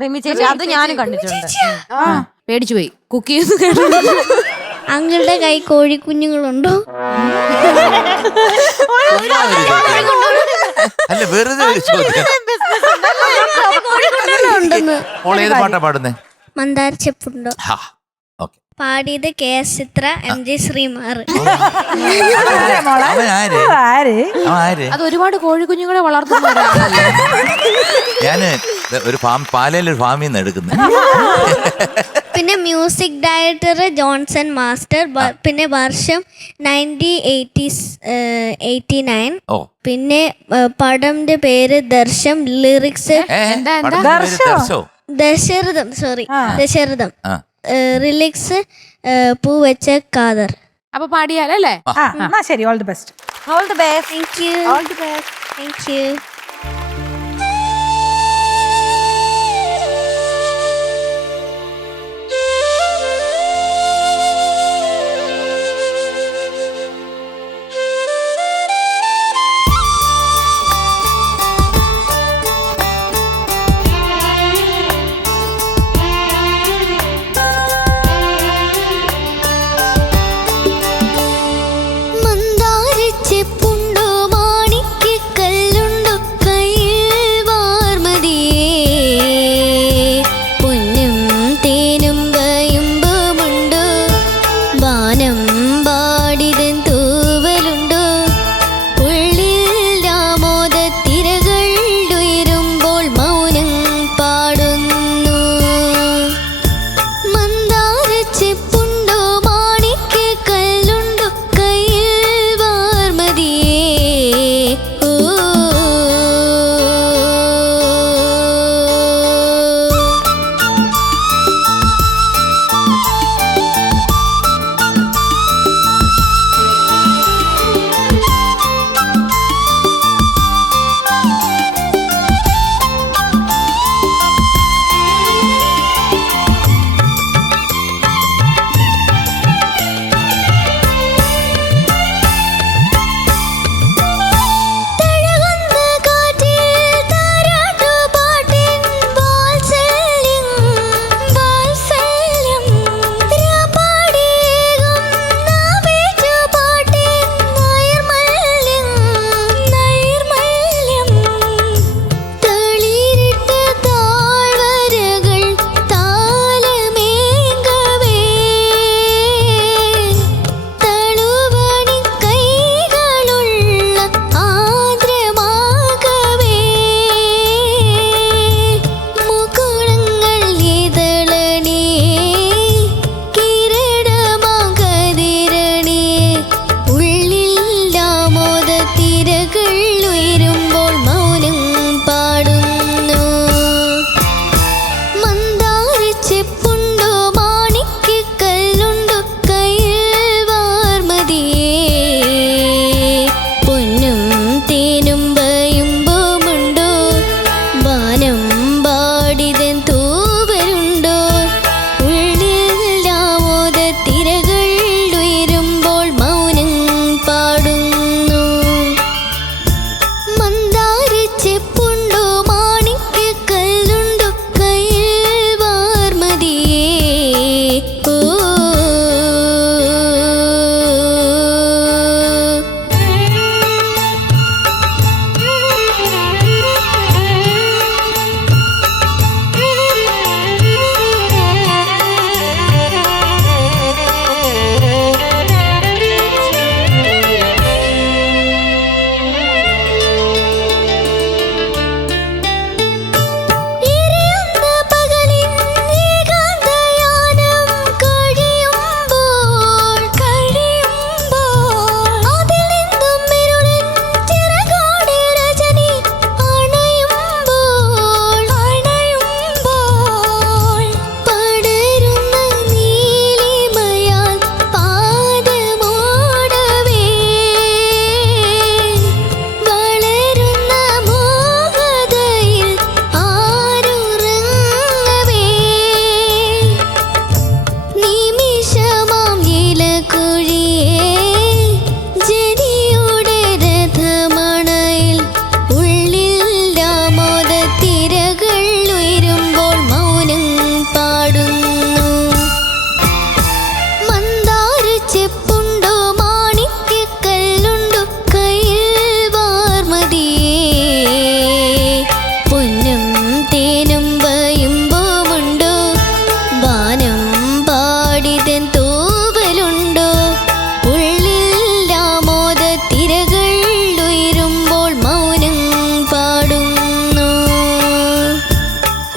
റിമി ചേച്ചി, അത് ഞാനും കണ്ടിട്ടുണ്ട്. പേടിച്ചു പോയി. കുക്ക് ചെയ്ത് കേട്ടു. അങ്ങളുടെ കൈ കോഴിക്കുഞ്ഞുങ്ങളുണ്ടോ? അല്ല വെറുതെ ഒരു ചോദ്യം. മോൾ ഏത് പാട്ടാ പാടുന്നേ? മന്ദാര ചെപ്പുണ്ടോ? ഓക്കെ. പാടിയത് KS ചിത്ര, MG ശ്രീകുമാർ. അവൻ ആര്? അത് ഒരുപാട് കോഴിക്കുഞ്ഞുങ്ങളെ വളർത്തുന്ന ഒരാളല്ലേ? ഞാന് ഒരു പാലയിലൊരു ഫാമിൽ നിന്ന് എടുക്കുന്നത്. പിന്നെ മ്യൂസിക് ഡയറക്ടർ ജോൺസൺ മാസ്റ്റർ. പിന്നെ വർഷം 1989. ഓ പിന്നെ പടംന്റെ പേര് ദർശം. ലിറിക്സ് ദശരഥം. ദശരഥം. റിലിക്സ് പൂവച്ച കാദർ. അപ്പൊ പാടിയാലല്ലേ? ശരി, all the best. All the best. Thank you. മന്ദാരച്ചെപ്പുണ്ടോ മാണിക്യക്കല്ലുണ്ടോ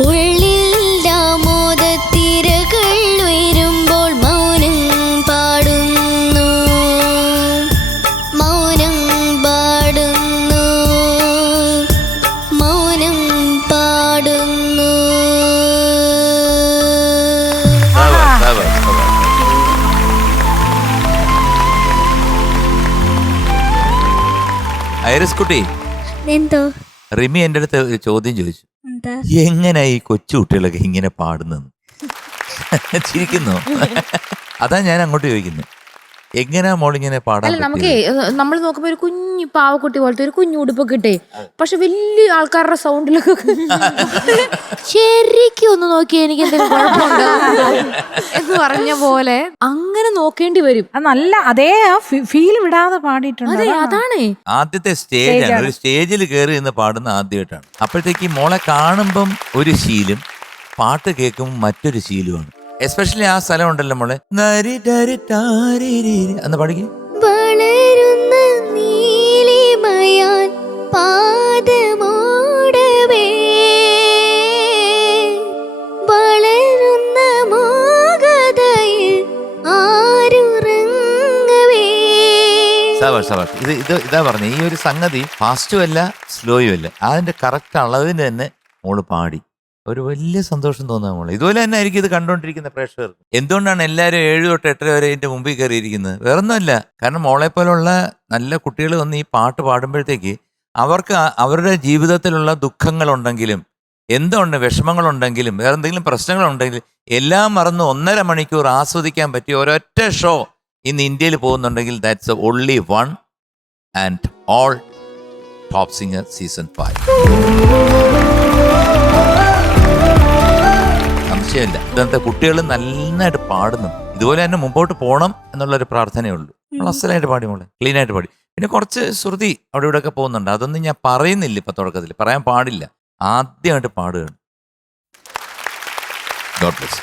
ഉള്ളിൽ ദാമോദത്തിരകൾ ഉയരുമ്പോൾ മൗനം പാടുന്നു, മൗനം പാടുന്നു, മൗനം പാടുന്നു. ഐറിസ് കുട്ടി, എന്തോ റിമി എൻ്റെ അടുത്ത് ഒരു ചോദ്യം ചോദിച്ചു. എന്താ എങ്ങനെ ഈ കൊച്ചു കുട്ടികളൊക്കെ ഇങ്ങനെ പാടുന്നത്? ചിരിക്കുന്നു. അതാ ഞാൻ അങ്ങോട്ട് ചോദിക്കുന്നത്, എങ്ങനെയാ മോളിങ്ങനെ പാടാൻ അല്ല നമുക്ക് പറ്റിയത്? നമ്മൾ നോക്കുമ്പോ ഒരു കുഞ്ഞു പാവക്കുട്ടി പോലത്തെ ഒരു കുഞ്ഞു ഉടുപ്പൊക്കെ ഇട്ടേ, പക്ഷെ വലിയ ആൾക്കാരുടെ സൗണ്ടിലൊക്കെ ശരിക്കും ഒന്ന് നോക്കി എനിക്ക് എന്തെങ്കിലും കുഴപ്പമുണ്ടോ എന്ന് പറഞ്ഞ പോലെ അങ്ങനെ നോക്കേണ്ടി വരും. അത് നല്ല അതേ ഫീൽ വിടാതെ പാടിയിട്ടുണ്ട്. അതെ, അതാണ്. അതാണ് ആദ്യത്തെ സ്റ്റേജാണ്, ഒരു സ്റ്റേജിൽ കയറി നിന്ന് പാടുന്ന ആദ്യമായിട്ടാണ്. അപ്പോഴത്തേക്ക് മോളെ കാണുമ്പം ഒരു ശീലും പാട്ട് കേൾക്കുമ്പോൾ മറ്റൊരു ശീലുമാണ്. എസ്പെഷ്യലി ആ സ്ഥലം ഉണ്ടല്ലോ മോളെ, എന്ന് പാടിക്കും. വളരുന്ന നീലിമയാൻ പാദമോടവേ, വളരുന്ന മോഹതയിൽ ആരുറങ്ങവേ. സവാഷ് സവാഷ്. ഇതാ പറഞ്ഞത്, ഈ ഒരു സംഗതി ഫാസ്റ്റും അല്ല സ്ലോയും അല്ല, അതിന്റെ കറക്റ്റ് അളവിന് തന്നെ മോള് പാടി. ഒരു വലിയ സന്തോഷം തോന്നുക മോളെ. ഇതുപോലെ തന്നെ ആയിരിക്കും ഇത് കണ്ടുകൊണ്ടിരിക്കുന്ന പ്രേക്ഷകർ. എന്തുകൊണ്ടാണ് എല്ലാവരും 7 തൊട്ട് 8 വരെ ഇതിന്റെ മുമ്പിൽ കയറിയിരിക്കുന്നത്? വേറൊന്നുമല്ല, കാരണം മോളെ പോലുള്ള നല്ല കുട്ടികൾ വന്ന് ഈ പാട്ട് പാടുമ്പോഴത്തേക്ക് അവർക്ക് അവരുടെ ജീവിതത്തിലുള്ള ദുഃഖങ്ങളുണ്ടെങ്കിലും എന്തുണ്ട് വിഷമങ്ങളുണ്ടെങ്കിലും വേറെ എന്തെങ്കിലും പ്രശ്നങ്ങളുണ്ടെങ്കിലും എല്ലാം മറന്ന് 1.5 മണിക്കൂർ ആസ്വദിക്കാൻ പറ്റിയ ഒരൊറ്റ ഷോ ഇന്ന് ഇന്ത്യയിൽ പോകുന്നുണ്ടെങ്കിൽ that's only one and all top singer season 5. സംശയമില്ല, ഇന്നത്തെ കുട്ടികൾ നന്നായിട്ട് പാടുന്നു. ഇതുപോലെ തന്നെ മുമ്പോട്ട് പോകണം എന്നുള്ളൊരു പ്രാർത്ഥനയുള്ളൂ. അസലായിട്ട് പാടി മോളെ, ക്ലീൻ ആയിട്ട് പാടി. പിന്നെ കുറച്ച് ശ്രുതി അവിടെ ഇവിടെ ഒക്കെ പോകുന്നുണ്ട്, അതൊന്നും ഞാൻ പറയുന്നില്ല ഇപ്പൊ തുടക്കത്തിൽ, പറയാൻ പാടില്ല. ആദ്യമായിട്ട് പാടുകയാണ്. God bless.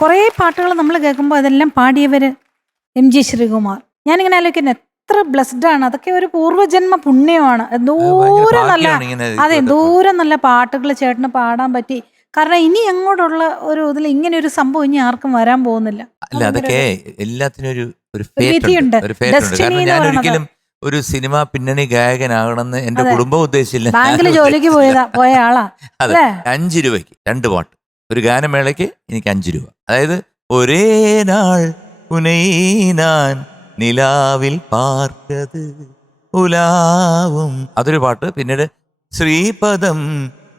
കുറേ പാട്ടുകൾ നമ്മൾ കേൾക്കുമ്പോൾ അതെല്ലാം പാടിയവര് MG ശ്രീകുമാർ. ഞാനിങ്ങനെ ആലോചിക്കുന്നത് എത്ര ബ്ലെസ്ഡ് ആണ്. അതൊക്കെ ഒരു പൂർവ്വജന്മ പുണ്യമാണ്. എന്തോരം നല്ല, അതെ, എന്തോരം നല്ല പാട്ടുകൾ ചേട്ടന് പാടാൻ പറ്റി. കാരണം ഇനി അങ്ങോട്ടുള്ള ഒരു ഇതിൽ ഇങ്ങനെ ഒരു സംഭവം ഇനി ആർക്കും വരാൻ പോകുന്നില്ല. അല്ല, അതൊക്കെ എല്ലാത്തിനും ഒരു വിധിയുണ്ട്. കാരണം ഞാൻ ഒരിക്കലും ഒരു സിനിമ പിന്നണി ഗായകനാകണമെന്ന് എന്റെ കുടുംബം ഉദ്ദേശിച്ചില്ല. ബാങ്കിൽ ജോലിക്ക് പോയ ആളാ. അതെ, 5 രൂപയ്ക്ക് 2 പാട്ട്, ഒരു ഗാനമേളയ്ക്ക് എനിക്ക് 5 രൂപ. അതായത് ഒരേ നാൾ ഉനൈനാൻ നിലാവിൽ പാർക്കത് ഉലാവും, അതൊരു പാട്ട്. പിന്നീട് ശ്രീപദം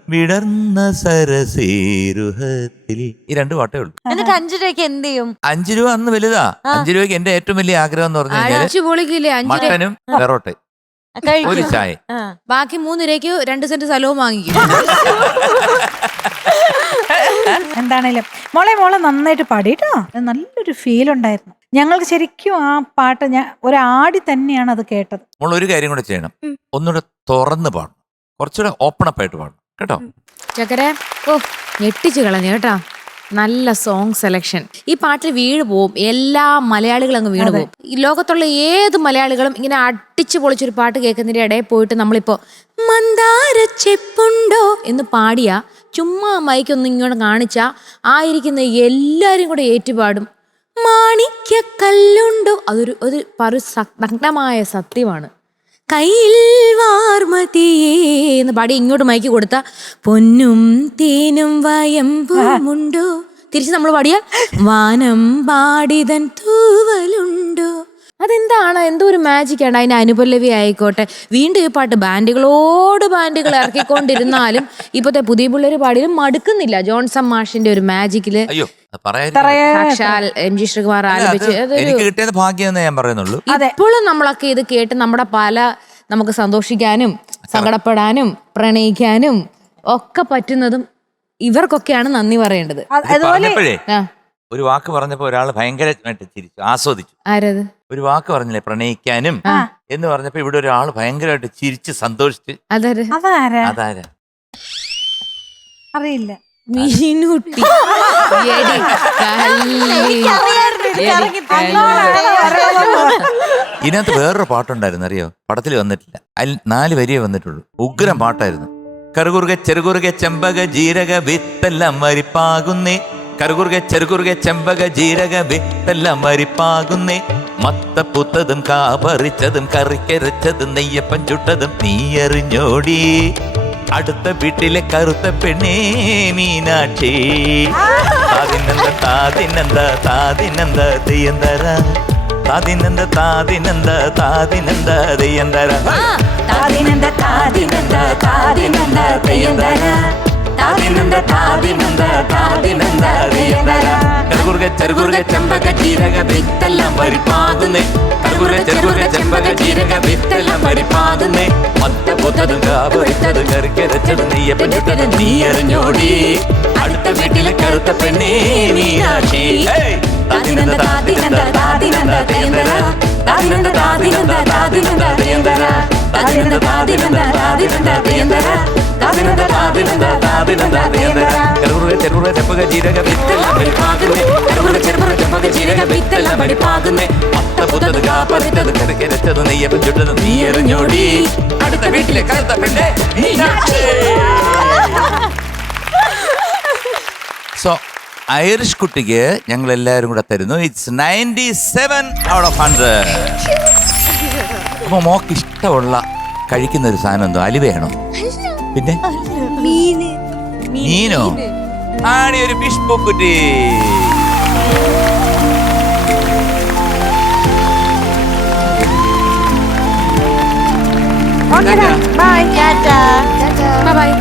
വിടർന്ന സരസേരുഹത്തിൽ, ഈ 2 പാട്ടേ ഉള്ളൂ. എന്നിട്ട് 5 രൂപയ്ക്ക് എന്ത് ചെയ്യും? 5 രൂപ അന്ന് വലുതാ. 5 രൂപയ്ക്ക് എന്റെ ഏറ്റവും വലിയ ആഗ്രഹം എന്ന് പറഞ്ഞു കഴിഞ്ഞാൽ മട്ടനും പെറോട്ടയും ഒരു ചായ. ബാക്കി 3 രൂപയ്ക്ക് 2 സെന്റ് സ്ഥലവും വാങ്ങിക്കും. എന്താണേലും മോളെ നന്നായിട്ട് പാടിട്ടോ. നല്ലൊരു ഫീൽ ഉണ്ടായിരുന്നു ഞങ്ങൾക്ക് ശരിക്കും. ആ പാട്ട് ഞാൻ ഒരാടി തന്നെയാണ് അത് കേട്ടത്. മോൾ ഒരു കാര്യം കൂടെ ചെയ്യണം, ഒന്നുകൂടെ തുറന്ന് പാടണം, കുറച്ചുകൂടെ ഓപ്പൺ അപ്പ് ആയിട്ട് പാടണം കേട്ടോ. ചക്കര, ഓ ഞെട്ടിച്ചു കളഞ്ഞു കേട്ടാ. നല്ല സോങ് സെലക്ഷൻ. ഈ പാട്ടിൽ വീണ് പോവും, എല്ലാ മലയാളികളും അങ്ങ് വീണ് പോവും. ഈ ലോകത്തുള്ള ഏത് മലയാളികളും ഇങ്ങനെ അടിച്ചു പൊളിച്ചൊരു പാട്ട് കേൾക്കുന്നതിന്റെ ഇടയിൽ പോയിട്ട് നമ്മളിപ്പോ മന്ദാരച്ചെപ്പുണ്ടോ എന്ന് പാടിയ ചുമ്മാ മൈക്കൊന്നും ഇങ്ങോട്ട് കാണിച്ചാ ആയിരിക്കുന്ന എല്ലാരും കൂടെ ഏറ്റുപാടും. മാണിക്യക്കല്ലുണ്ടോ, അതൊരു നഗ്നമായ സത്യമാണ്. കയ്യിൽ വാർമതിയേ എന്ന് പാടി ഇങ്ങോട്ട് മയക്കി കൊടുത്ത പൊന്നും തേനും വയമ്പുമുണ്ടോ, തിരിച്ച് നമ്മൾ പാടിയാൽ വാനം പാടിതൻ തൂവലുണ്ടോ. അതെന്താണ്, എന്തോ ഒരു മാജിക്കാണ്. അതിന് അനുപല്ലവി ആയിക്കോട്ടെ. വീണ്ടും ഈ പാട്ട് ബാൻഡുകൾ ഇറക്കിക്കൊണ്ടിരുന്നാലും ഇപ്പോഴത്തെ പുതിയ പിള്ളേർ പാടിയാലും മടുക്കുന്നില്ല. ജോൺസൺ മാഷിന്റെ ഒരു മാജിക്കില് സാക്ഷാൽ MG ശ്രീകുമാർ ആലപിച്ച് ഞാൻ പറയുന്നുള്ളൂ. ഇപ്പോഴും നമ്മളൊക്കെ ഇത് കേട്ട് നമുക്ക് സന്തോഷിക്കാനും സങ്കടപ്പെടാനും പ്രണയിക്കാനും ഒക്കെ പറ്റുന്നതും ഇവർക്കൊക്കെയാണ് നന്ദി പറയേണ്ടത്. ഒരു വാക്ക് പറഞ്ഞപ്പോ ഒരാൾ ഭയങ്കരമായിട്ട് ചിരിച്ചു, ആസ്വദിച്ചു. ആരത്? ഒരു വാക്ക് പറഞ്ഞില്ലേ, പ്രണയിക്കാനും എന്ന് പറഞ്ഞപ്പോ ഇവിടെ ഒരാൾ ഭയങ്കരമായിട്ട് ചിരിച്ച് സന്തോഷിച്ച്. അതാരാ അറിയില്ല. മീനുട്ടി. ഇതിനകത്ത് വേറൊരു പാട്ടുണ്ടായിരുന്നു, അറിയോ? പടത്തിൽ വന്നിട്ടില്ല, അതിൽ 4 വരിയേ വന്നിട്ടുള്ളൂ. ഉഗ്രം പാട്ടായിരുന്നു. കറുകുറുകെ ചെറുകുറുകെ ചെമ്പക ജീരക വിത്തെല്ലാം മരിപ്പാകുന്നേ. കറുകുറുകെ ചെറുകുറുകെ ചെമ്പക ജീരക വിത്തെല്ലാം മരിപ്പാകുന്നേ. മത്തപ്പൂത്തതും കാപറിച്ചതും കറിക്കരച്ചതും നെയ്യപ്പൻ ചുട്ടതും നീ അറിഞ്ഞോടി. അടുത്ത വീട്ടിലെ കറുത്ത പെണ്ണേ മീനാക്ഷി. താതിനന്ദ താതിനന്ദ താതിനന്ദ തെയ്യന്തര. താതിനന്ദ താതിനന്ദ താതിനന്ദ തെയ്യന്തര. താദിനന്ദ താദിനന്ദ താദിനന്ദ തെയ്യന്തര. താദിനന്ദ താദിനന്ദ താദിനന്ദ തെയ്യന്തര. കറുകുറുകെ ചെറുകുറുകെ ചെമ്പക ജീരക വിത്തെല്ലാം പരിപ്പാകുന്നേ. കറുകുറുകെ ചെറുകുറുകെ ചെമ്പക ജീരക വിത്തെല്ലാം പരിപ്പാകുന്നേ. മത്തപ്പൂത്തതും കാപറിച്ചതും കറിക്കരച്ചതും നെയ്യപ്പൻ ചുട്ടതും നീ അറിഞ്ഞോടി. അടുത്ത വീട്ടിലെ കറുത്ത പെണ്ണേ മീനാക്ഷി. താദിനന്ദ താദിനന്ദ താദിനന്ദ തെയ്യന്തര. താദിനന്ദ താദിനന്ദ താദിനന്ദ തെയ്യന്തര. താദിനന്ദ താദിനന്ദ താദിനന്ദ തെയ്യന്തര. താദിനന്ദ താദിനന്ദ താദിനന്ദ തെയ്യന്തര. കറുകുറുകെ ചെറുകുറുകെ ചെമ്പക ജീരക വിത്തെല്ലാം പരിപ്പാകുന്നേ. കറുകുറുകെ ചെറുകുറുകെ ചെമ്പക ജീരക വിത്തെല്ലാം പരിപ്പാകുന്നേ. മത്തപ്പൂത്തതും കാപറിച്ചതും കറിക്കരച്ചതും നെയ്യപ്പൻ ചുട്ടതും നീ അറിഞ്ഞോടി. അടുത്ത വീട്ടിലെ കറുത്ത പെണ്ണേ മീനാക്ഷി. സോ ഐറിഷ് കുട്ടിക്ക് ഞങ്ങൾ എല്ലാവരും കൂടെ തരുന്നു. It's 97 out of 100. അപ്പൊ മോക്ക് ഇഷ്ടമുള്ള കഴിക്കുന്ന ഒരു സാധനം എന്തോ? അലുവയാണോ? പിന്നെ മീനോ? ആടി ഒരു ഫിഷ് പൂക്കുറ്റി. ബൈ ടാറ്റാ. ബൈ.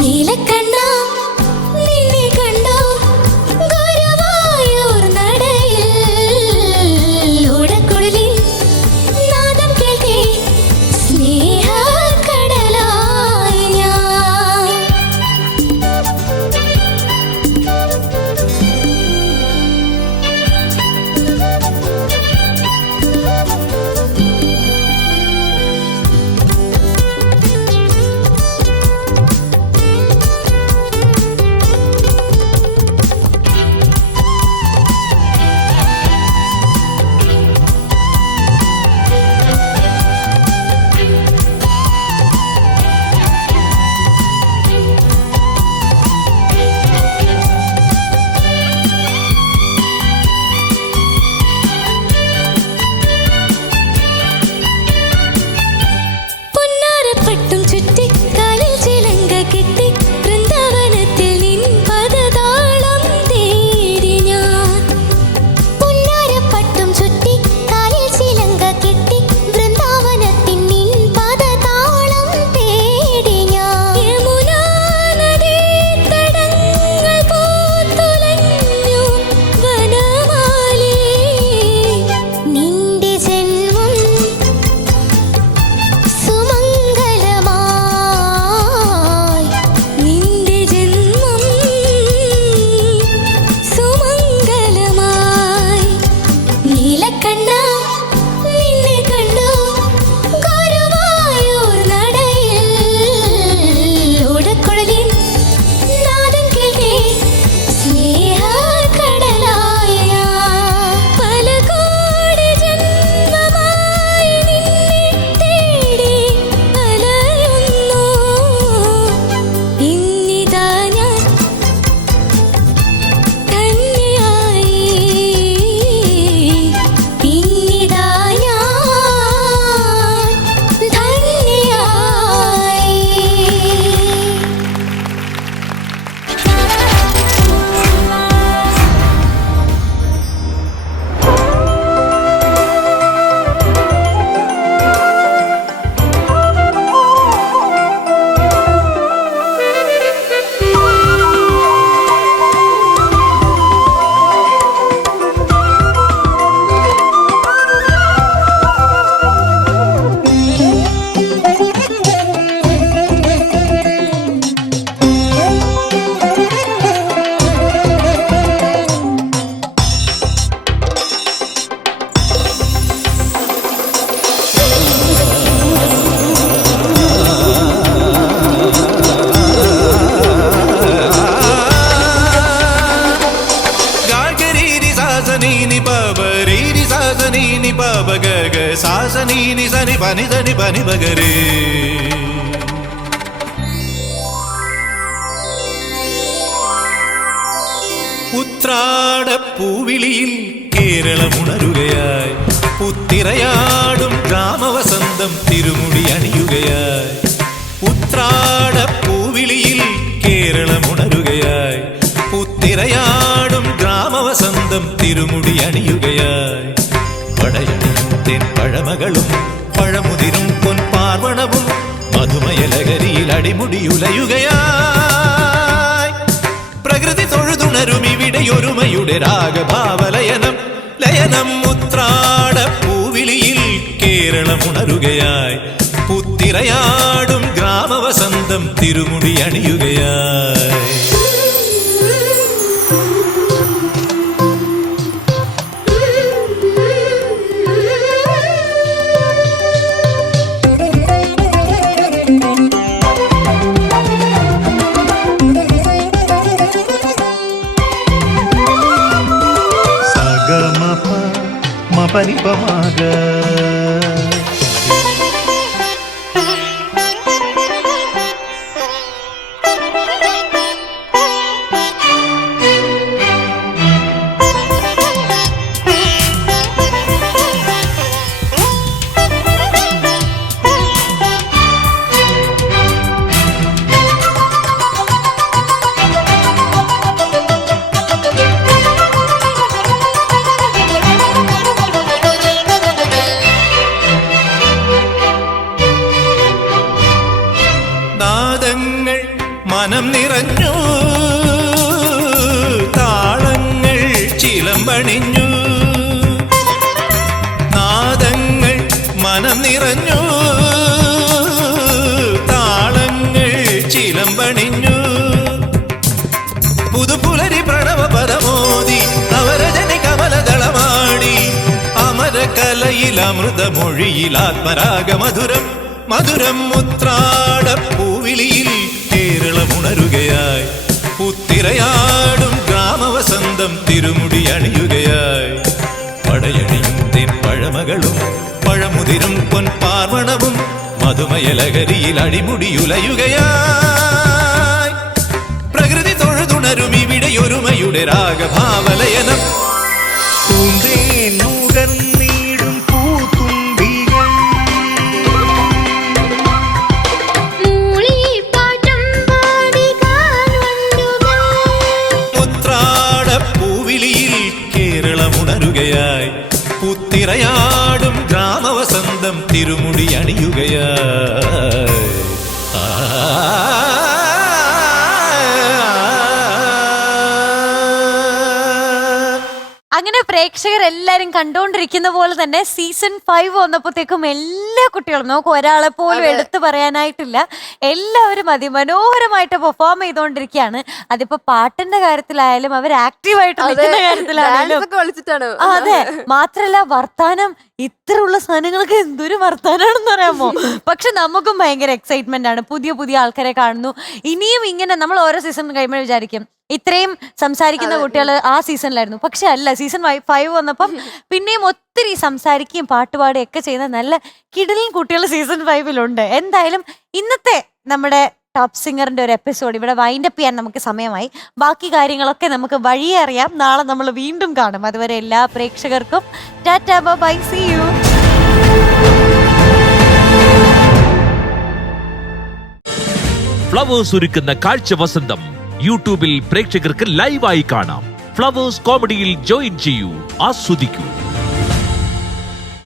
നീല പബഗഗ സാസനീനി സനി പനി സനി പനി പഗരേ. ഉത്രാടപ്പൂവിളിയിൽ കേരളമുണരുകയായി, പുത്തിരയാടും ഗ്രാമവസന്തം തിരുമുടി അണിയുകയായി. ഉത്രാടപ്പൂവിളിയിൽ കേരളമുണരുകയായി, പുത്തിരയാടും ഗ്രാമവസന്തം തിരുമുടി അണിയുകയായി. പടയണിയും തെൻ പഴമകളും പഴമുതിരും പൊൻപാർവണവും മധുമയലകരിയിൽ അടിമുടിയുലയുകയായി. പ്രകൃതി തൊഴുതുണരും ഇവിടെയൊരുമയുടെ രാഗഭാവലയനം ലയനം. ഉത്രാടപ്പൂവിളിയിൽ കേരളമുണരുകയായി, പുത്തിരയാടും ഗ്രാമവസന്തം തിരുമുടി അണിയുകയായി. പരിപമാക മനം നിറഞ്ഞു, താളങ്ങൾ ചിലമ്പണിഞ്ഞു. നാദങ്ങൾ മനം നിറഞ്ഞു, താളങ്ങൾ ചിലമ്പണിഞ്ഞു. പുതുപുലരി പ്രണവ പദമോദി നവരജനി കമലദളമാടി. അമരകലയിൽ അമൃതമൊഴിയിൽ ആത്മരാഗ മധുരം മധുരം. ഉത്രാടപ്പൂവിളിയിൽ കേരളമുണരുകയായി, പുത്തിരയാടും ഗ്രാമവസന്തം തിരുമുടി അണിയുകയായി. പടയണിയും തെൻ പഴമകളും പഴമുതിരും പൊൻപാർവണവും മധുമയലകരിയിൽ അടിമുടിയുലയുകയായി. പ്രകൃതി തൊഴുതുണരും ഇവിടെയൊരുമയുടെ രാഗഭാവലയനം. പൂന്തേൻ നുകർന്നീടും പൂത്തുമ്പികൾ കേരളമുണരുകയായി, പുത്തിരയാടും ഗ്രാമവസന്തം തിരുമുടി അണിയുകയായി. അങ്ങനെ പ്രേക്ഷകരെല്ലാരും കണ്ടുകൊണ്ടിരിക്കുന്ന പോലെ തന്നെ സീസൺ 5 വന്നപ്പോഴത്തേക്കും എല്ലാ കുട്ടികളും നമുക്ക് ഒരാളെ പോലും എടുത്തു പറയാനായിട്ടില്ല. എല്ലാവരും അതിമനോഹരമായിട്ട് പെർഫോം ചെയ്തുകൊണ്ടിരിക്കുകയാണ്. അതിപ്പോ പാട്ടിന്റെ കാര്യത്തിലായാലും അവർ ആക്റ്റീവായിട്ട് നിൽക്കുന്ന കാര്യത്തിലായാലും. അതെ, മാത്രല്ല വർത്താനം ഇത്രയുള്ള സാധനങ്ങൾക്ക് എന്തൊരു വർത്താനാണെന്ന് പറയാമോ. പക്ഷെ നമുക്കും ഭയങ്കര എക്സൈറ്റ്മെന്റ് ആണ്. പുതിയ പുതിയ ആൾക്കാരെ കാണുന്നു. ഇനിയും ഇങ്ങനെ നമ്മൾ ഓരോ സീസൺ കഴിയുമ്പോൾ വിചാരിക്കും ഇത്രയും സംസാരിക്കുന്ന കുട്ടികൾ ആ സീസണിലായിരുന്നു. പക്ഷെ അല്ല, സീസൺ 5 വന്നപ്പം പിന്നെയും ഒത്തിരി സംസാരിക്കുകയും പാട്ടുപാടുകയും ഒക്കെ ചെയ്യുന്ന നല്ല കിടിലൻ കുട്ടികൾ സീസൺ 5-ലുണ്ട്. എന്തായാലും ഇന്നത്തെ നമ്മുടെ ടോപ്പ് സിംഗറിന്റെ ഒരു എപ്പിസോഡ് ഇവിടെ വൈൻഡപ്പ് ചെയ്യാൻ നമുക്ക് സമയമായി. ബാക്കി കാര്യങ്ങളൊക്കെ നമുക്ക് വഴിയെ അറിയാം. നാളെ നമ്മൾ വീണ്ടും കാണും. അതുവരെ എല്ലാ പ്രേക്ഷകർക്കും tata bye, see you. Flowers ഒരുക്കുന്ന കാഴ്ച വസന്തം യൂട്യൂബിൽ പ്രേക്ഷകർക്ക് ലൈവായി കാണാം. ഫ്ലവേഴ്സ് കോമഡിയിൽ ജോയിൻ ചെയ്യൂ, ആസ്വദിക്കൂ.